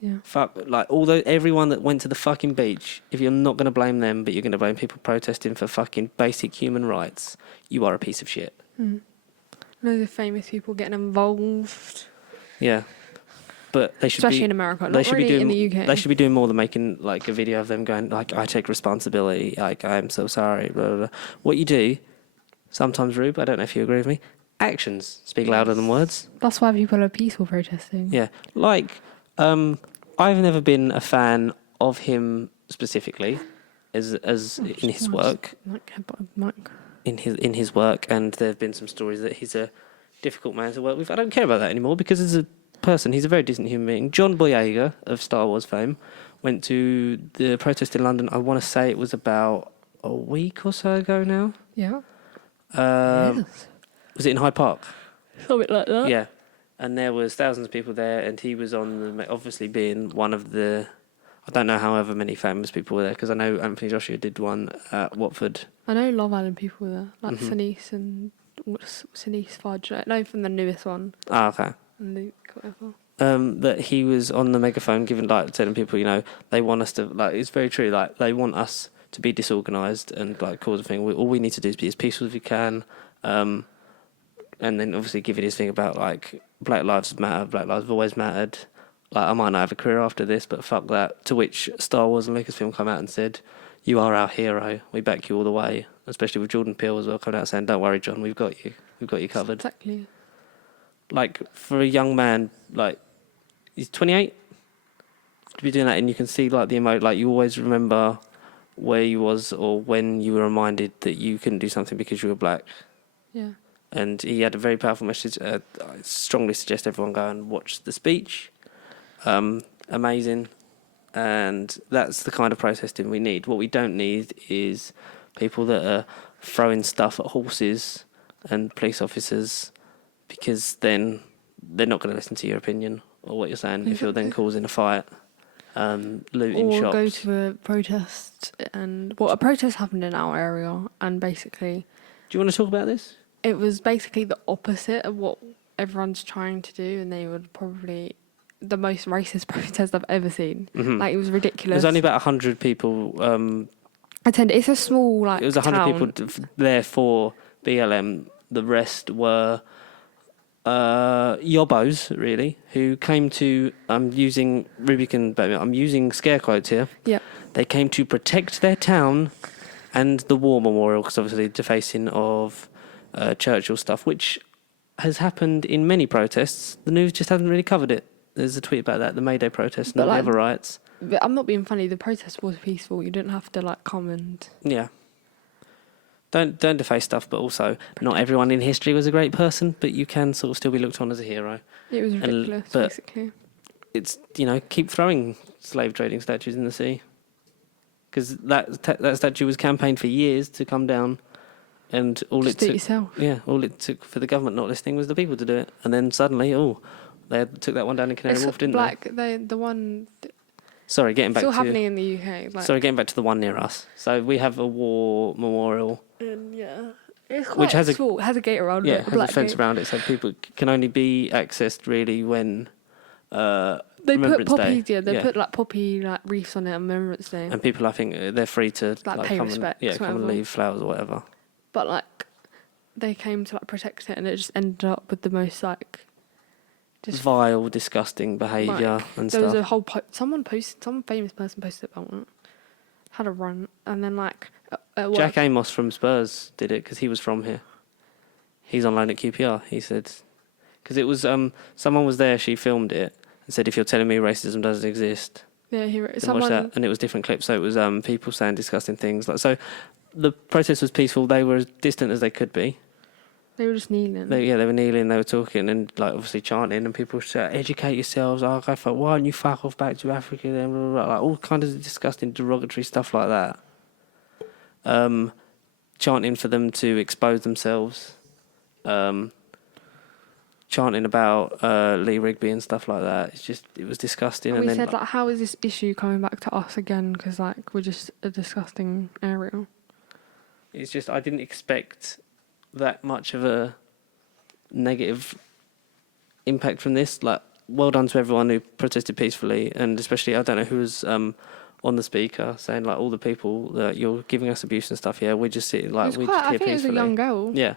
Yeah. Fuck, like, everyone that went to the fucking beach, if you're not going to blame them, but you're going to blame people protesting for fucking basic human rights, you are a piece of shit. Loads of famous people getting involved. Yeah. But they should Especially be, in America, they not should really be doing, in the UK. They should be doing more than making, like, a video of them going, like, "I take responsibility, like, I'm so sorry, blah, blah, blah." What you do, sometimes, Rube, I don't know if you agree with me, actions speak louder than words. That's why people are peaceful protesting. Yeah. Like, I've never been a fan of him specifically as in his work. In his work, and there have been some stories that he's a difficult man to work with. I don't care about that anymore because as a person, he's a very decent human being. John Boyega of Star Wars fame went to the protest in London. I want to say it was about a week or so ago now. Yeah. Yes. Was it in Hyde Park? Something like that. Yeah. And there was thousands of people there, and he was obviously being one of the, I don't know however many famous people were there, because I know Anthony Joshua did one at Watford. I know Love Island people were there, like Sinise and Sinise Fudge. No, from the newest one. Ah, okay. And Luke, whatever. that he was on the megaphone giving, like, telling people, you know, they want us to, like, it's very true, like, they want us to be disorganised and, like, cause a thing. All we need to do is be as peaceful as we can. And then obviously giving his thing about, like, Black Lives Matter, Black Lives have always mattered. Like, I might not have a career after this, but fuck that. To which Star Wars and Lucasfilm come out and said, you are our hero. We back you all the way. Especially with Jordan Peele as well coming out saying, don't worry, John, we've got you. We've got you covered. Exactly. Like, for a young man, like, he's 28 to be doing that, and you can see, like, the emote, like, you always remember where you was or when you were reminded that you couldn't do something because you were black. Yeah. And he had a very powerful message. I strongly suggest everyone go and watch the speech. Amazing. And that's the kind of protesting we need. What we don't need is people that are throwing stuff at horses and police officers, because then they're not going to listen to your opinion or what you're saying. Exactly. If you're then causing a fight, looting or shops. Or go to a protest. A protest happened in our area, and basically... Do you want to talk about this? It was basically the opposite of what everyone's trying to do, and they would probably... the most racist protest I've ever seen. Mm-hmm. Like, it was ridiculous. There's only about 100 people attended. It's a small, like, it was 100 town. people there for BLM. The rest were yobbos, really, who came to, I'm using scare quotes here. Yeah. They came to protect their town and the war memorial, because obviously defacing of Churchill stuff, which has happened in many protests. The news just hasn't really covered it. There's a tweet about that, the May Day protest, not the other riots. But I'm not being funny, the protest was peaceful. You didn't have to, like, come and... Yeah. Don't deface stuff, but also not everyone in history was a great person, but you can sort of still be looked on as a hero. It was ridiculous, basically. It's, you know, keep throwing slave trading statues in the sea. Because that statue was campaigned for years to come down, and all it took for the government not listening was the people to do it. And then suddenly, they took that one down in Canary Wharf, didn't they? The one... Sorry, getting back to... Still happening in the UK. Like, sorry, getting back to the one near us. So we have a war memorial. Yeah. It's quite small. It has a gate around it. Yeah, it has a fence around it, so people can only be accessed, really, when... they put poppies, Day. They put, like, poppy, like, wreaths on it on Remembrance Day. And people, I think, they're free to... Like pay respect. Come and leave flowers or whatever. But, like, they came to, like, protect it, and it just ended up with the most, like... just vile, disgusting behaviour and stuff. There was a whole... some famous person posted about it. Had a run. And then, like... Jack Amos from Spurs did it, because he was from here. He's on loan at QPR, he said. Because it was... someone was there, she filmed it, and said, if you're telling me racism doesn't exist... Yeah, watch that. And it was different clips, so it was people saying disgusting things. Like, so the protest was peaceful. They were as distant as they could be. They were just kneeling. They were kneeling, they were talking and, like, obviously chanting, and people shout, educate yourselves, why don't you fuck off back to Africa then, blah, blah, blah. Like, all kinds of disgusting, derogatory stuff like that. Chanting for them to expose themselves. Chanting about Lee Rigby and stuff like that. It was disgusting. And we said, like, how is this issue coming back to us again? Because, like, we're just a disgusting area. It's just, I didn't expect that much of a negative impact from this. Like, well done to everyone who protested peacefully, and especially, I don't know who was on the speaker saying, like, all the people that you're giving us abuse and stuff. Yeah, we're just sitting, like, we just here peacefully. I think it was a young girl. Yeah.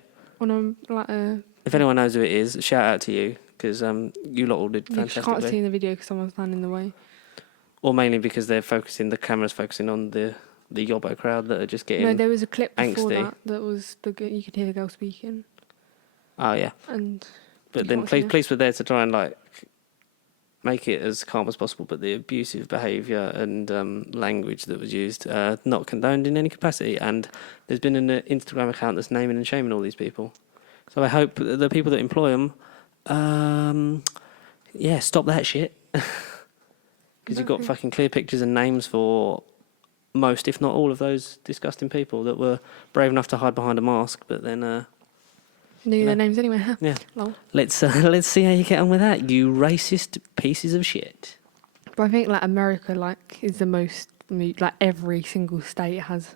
If anyone knows who it is, shout out to you, because you lot all did fantastically. You can't see in the video because someone's standing in the way. Or mainly because the camera's focusing on the yobbo crowd that are just getting... No, there was a clip before angsty. that was you could hear the girl speaking. Oh, yeah. But then police were there to try and, like, make it as calm as possible, but the abusive behaviour and language that was used, not condoned in any capacity. And there's been an Instagram account that's naming and shaming all these people. So I hope the people that employ them, stop that shit. Because you've got fucking clear pictures and names for most, if not all, of those disgusting people that were brave enough to hide behind a mask, but then... knew their names anyway, huh? Yeah. Lol. Let's see how you get on with that, you racist pieces of shit. But I think, like, America, like, is the most... Like, every single state has...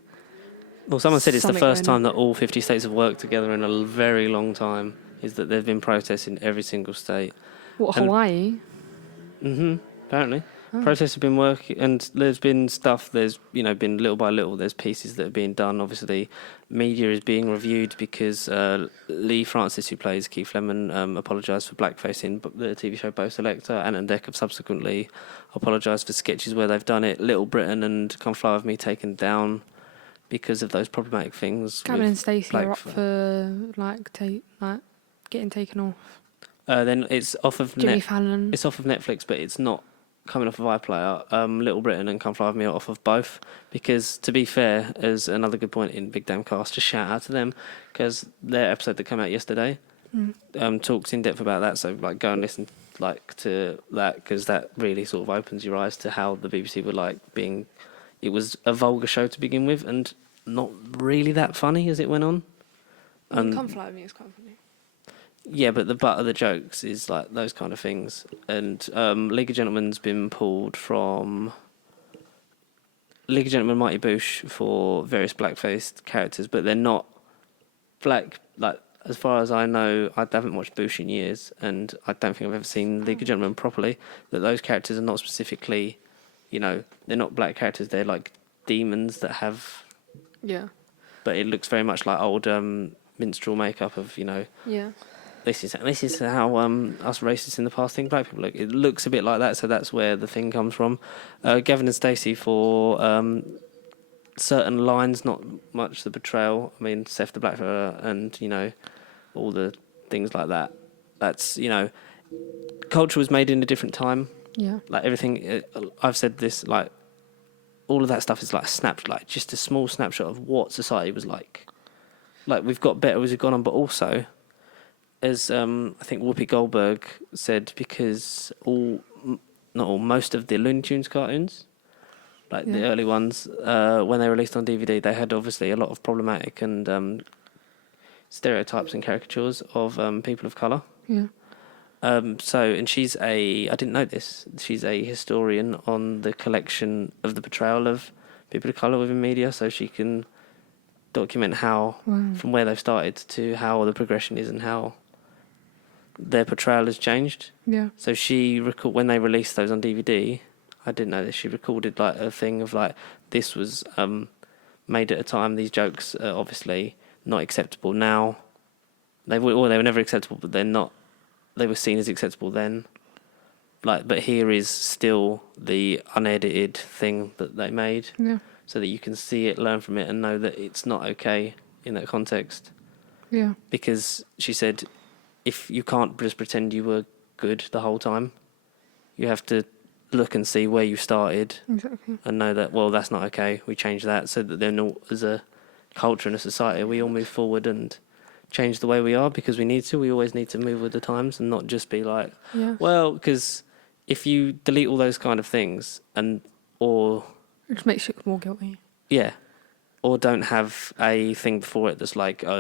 Well, someone said it's the first time that all 50 states have worked together in a very long time, is that they've been protests in every single state. What, Hawaii? Apparently. Protests have been working, and there's been stuff, there's, been little by little, there's pieces that are being done. Obviously, media is being reviewed because Lee Francis, who plays Keith Lemon, apologised for blackface in the TV show Bo Selector, and Deck have subsequently apologised for sketches where they've done it. Little Britain and Come Fly With Me taken down because of those problematic things. Gavin and Stacey are up for getting taken off. Then it's off of Jimmy Fallon. It's off of Netflix, but it's not coming off of iPlayer. Little Britain and Come Fly With Me are off of both, because, to be fair, as another good point in Big Damn Cast, just shout out to them, because their episode that came out yesterday talks in depth about that. So go and listen to that, because that really sort of opens your eyes to how the BBC were being. It was a vulgar show to begin with, and not really that funny as it went on. Come Fly With Me is quite funny. Yeah, but the butt of the jokes is those kind of things. And League of Gentlemen's been pulled from League of Gentlemen Mighty Boosh for various black-faced characters, but they're not black. As far as I know, I haven't watched Boosh in years, and I don't think I've ever seen League of Gentlemen properly. That those characters are not specifically, they're not black characters. They're like demons that have. Yeah. But it looks very much like old minstrel makeup of Yeah. This is how us racists in the past think black people look. It looks a bit like that, so that's where the thing comes from. Gavin and Stacey for certain lines, not much the betrayal. I mean, Seth the Blackfella and all the things like that. That's culture was made in a different time. Yeah. Everything, I've said this. All of that stuff is just a small snapshot of what society was like. We've got better as we've gone on, but also, as I think Whoopi Goldberg said, because most of the Looney Tunes cartoons, the early ones, when they were released on DVD, they had obviously a lot of problematic and stereotypes and caricatures of people of colour. Yeah. And she's I didn't know this, she's a historian on the collection of the portrayal of people of colour within media, so she can document how, from where they've started to how the progression is and how their portrayal has changed. Yeah. So when they released those on DVD, I didn't know this, she recorded a thing of this was made at a time, these jokes are obviously not acceptable now. They were never acceptable, but they were seen as acceptable then. But here is still the unedited thing that they made. Yeah. So that you can see it, learn from it, and know that it's not okay in that context. Yeah. Because she said, if you can't just pretend you were good the whole time, you have to look and see where you started. Exactly. And know that, that's not okay. We change that so that then as a culture and a society, we all move forward and change the way we are, because we need to. We always need to move with the times and not just be because if you delete all those kind of things or it just makes you more guilty. Yeah. Or don't have a thing before it that's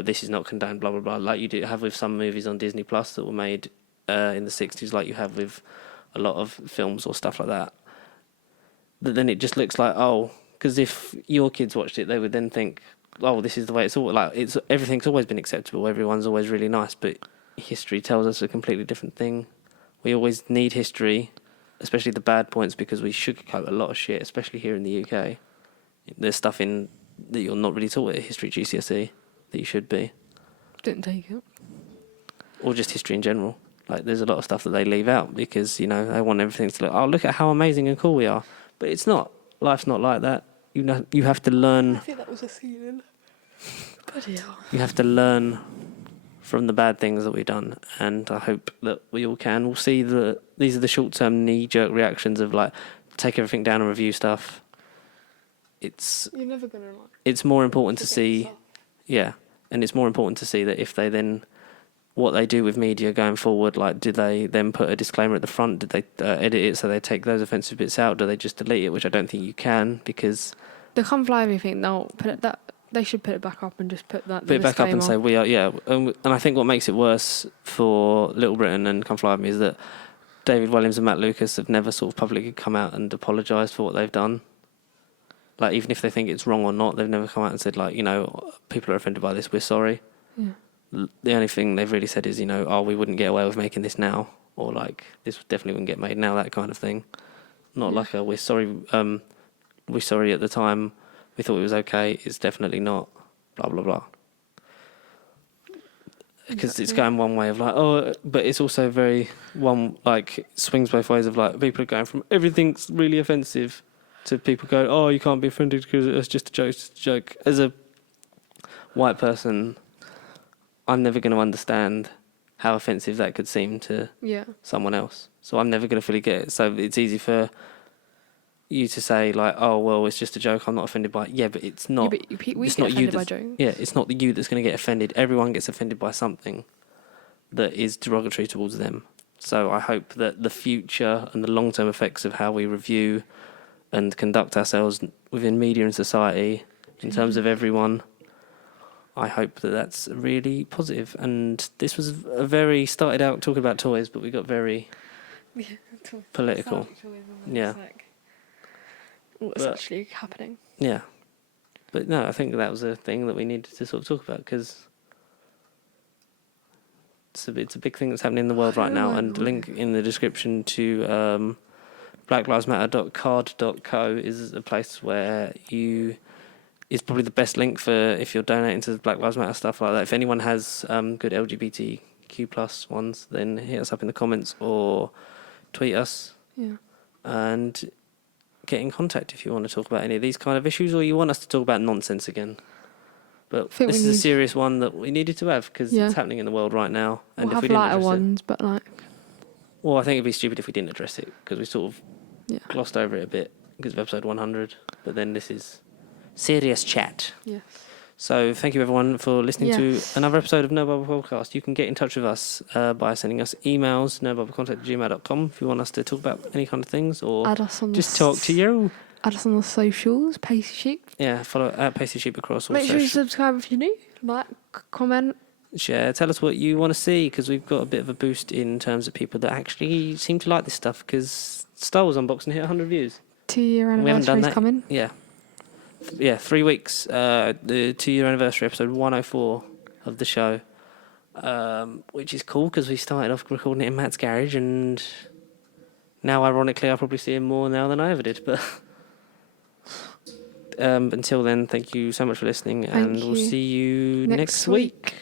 this is not condoned, blah, blah, blah, like you do have with some movies on Disney Plus that were made in the 60s, like you have with a lot of films or stuff like that. But then it just looks because if your kids watched it, they would then think, this is the way it's all, everything's always been acceptable, everyone's always really nice, but history tells us a completely different thing. We always need history, especially the bad points, because we sugarcoat a lot of shit, especially here in the UK. There's stuff in that you're not really taught at history GCSE that you should be. Didn't take it. Or just history in general. There's a lot of stuff that they leave out because, they want everything to look at how amazing and cool we are. But it's not. Life's not like that. You have to learn. I think that was a ceiling. Bloody hell. You have to learn from the bad things that we've done, and I hope that we all can. We'll see these are the short-term knee-jerk reactions of take everything down and review stuff. You're never gonna It's more important to see, and it's more important to see that if they then what they do with media going forward, do they then put a disclaimer at the front? Did they edit it so they take those offensive bits out? Do they just delete it? Which I don't think you can, because the Come Fly With Me thing, they'll put it they should put it back up and just put that. Put it back up and say we are, and I think what makes it worse for Little Britain and Come Fly With Me is that David Williams and Matt Lucas have never sort of publicly come out and apologised for what they've done. Even if they think it's wrong or not, they've never come out and said people are offended by this, we're sorry. Yeah. The only thing they've really said is we wouldn't get away with making this now, or like this definitely wouldn't get made now, that kind of thing. Not like a we're sorry at the time, we thought it was okay, it's definitely not, blah blah blah. Because it's going one way of like, oh, but it's also very one, like, swings both ways of like, people are going from everything's really offensive to people go, oh, you can't be offended because it's just a joke, it's just a joke. As a white person, I'm never going to understand how offensive that could seem to someone else. So I'm never going to fully get it. So it's easy for you to say like, oh, well, it's just a joke, I'm not offended by it. Yeah, but it's not. Yeah, but we it's get not offended you by jokes. Yeah, it's not you that's going to get offended. Everyone gets offended by something that is derogatory towards them. So I hope that the future and the long-term effects of how we review and conduct ourselves within media and society, in terms of everyone, I hope that that's really positive. And this was started out talking about toys, but we got very political. Yeah. What's actually happening? Yeah. But no, I think that was a thing that we needed to sort of talk about, because it's a big thing that's happening in the world right now. And link in the description to blacklivesmatter.card.co is a place where is probably the best link for if you're donating to Black Lives Matter, stuff like that. If anyone has good LGBTQ plus ones, then hit us up in the comments or tweet us. Yeah. And get in contact if you want to talk about any of these kind of issues, or you want us to talk about nonsense again. But this is a serious one that we needed to have, because it's happening in the world right now. And we'll if we have didn't lighter address ones, but like... Well, I think it'd be stupid if we didn't address it, because we sort of glossed over it a bit because of episode 100. But then this is serious chat. Yes. So thank you everyone for listening to another episode of No Bubble Podcast. You can get in touch with us by sending us emails, nobubblecontact@gmail.com, if you want us to talk about any kind of things, or add us on just talk to you. Add us on the socials, Pacey Sheep. Yeah, follow at Pacey Sheep across all Make sure you subscribe if you're new. Like, comment. Share. Tell us what you want to see, because we've got a bit of a boost in terms of people that actually seem to like this stuff, because Star Wars Unboxing hit 100 views. 2-year anniversary is coming. Yeah. 3 weeks. The 2-year anniversary, episode 104 of the show, which is cool because we started off recording it in Matt's garage, and now, ironically, I probably see him more now than I ever did. But until then, thank you so much for listening, and we'll see you next week.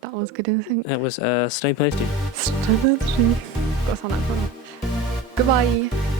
That was good, isn't it? That was Stay Posted. Stay Posted. Got to sound like fun. Goodbye.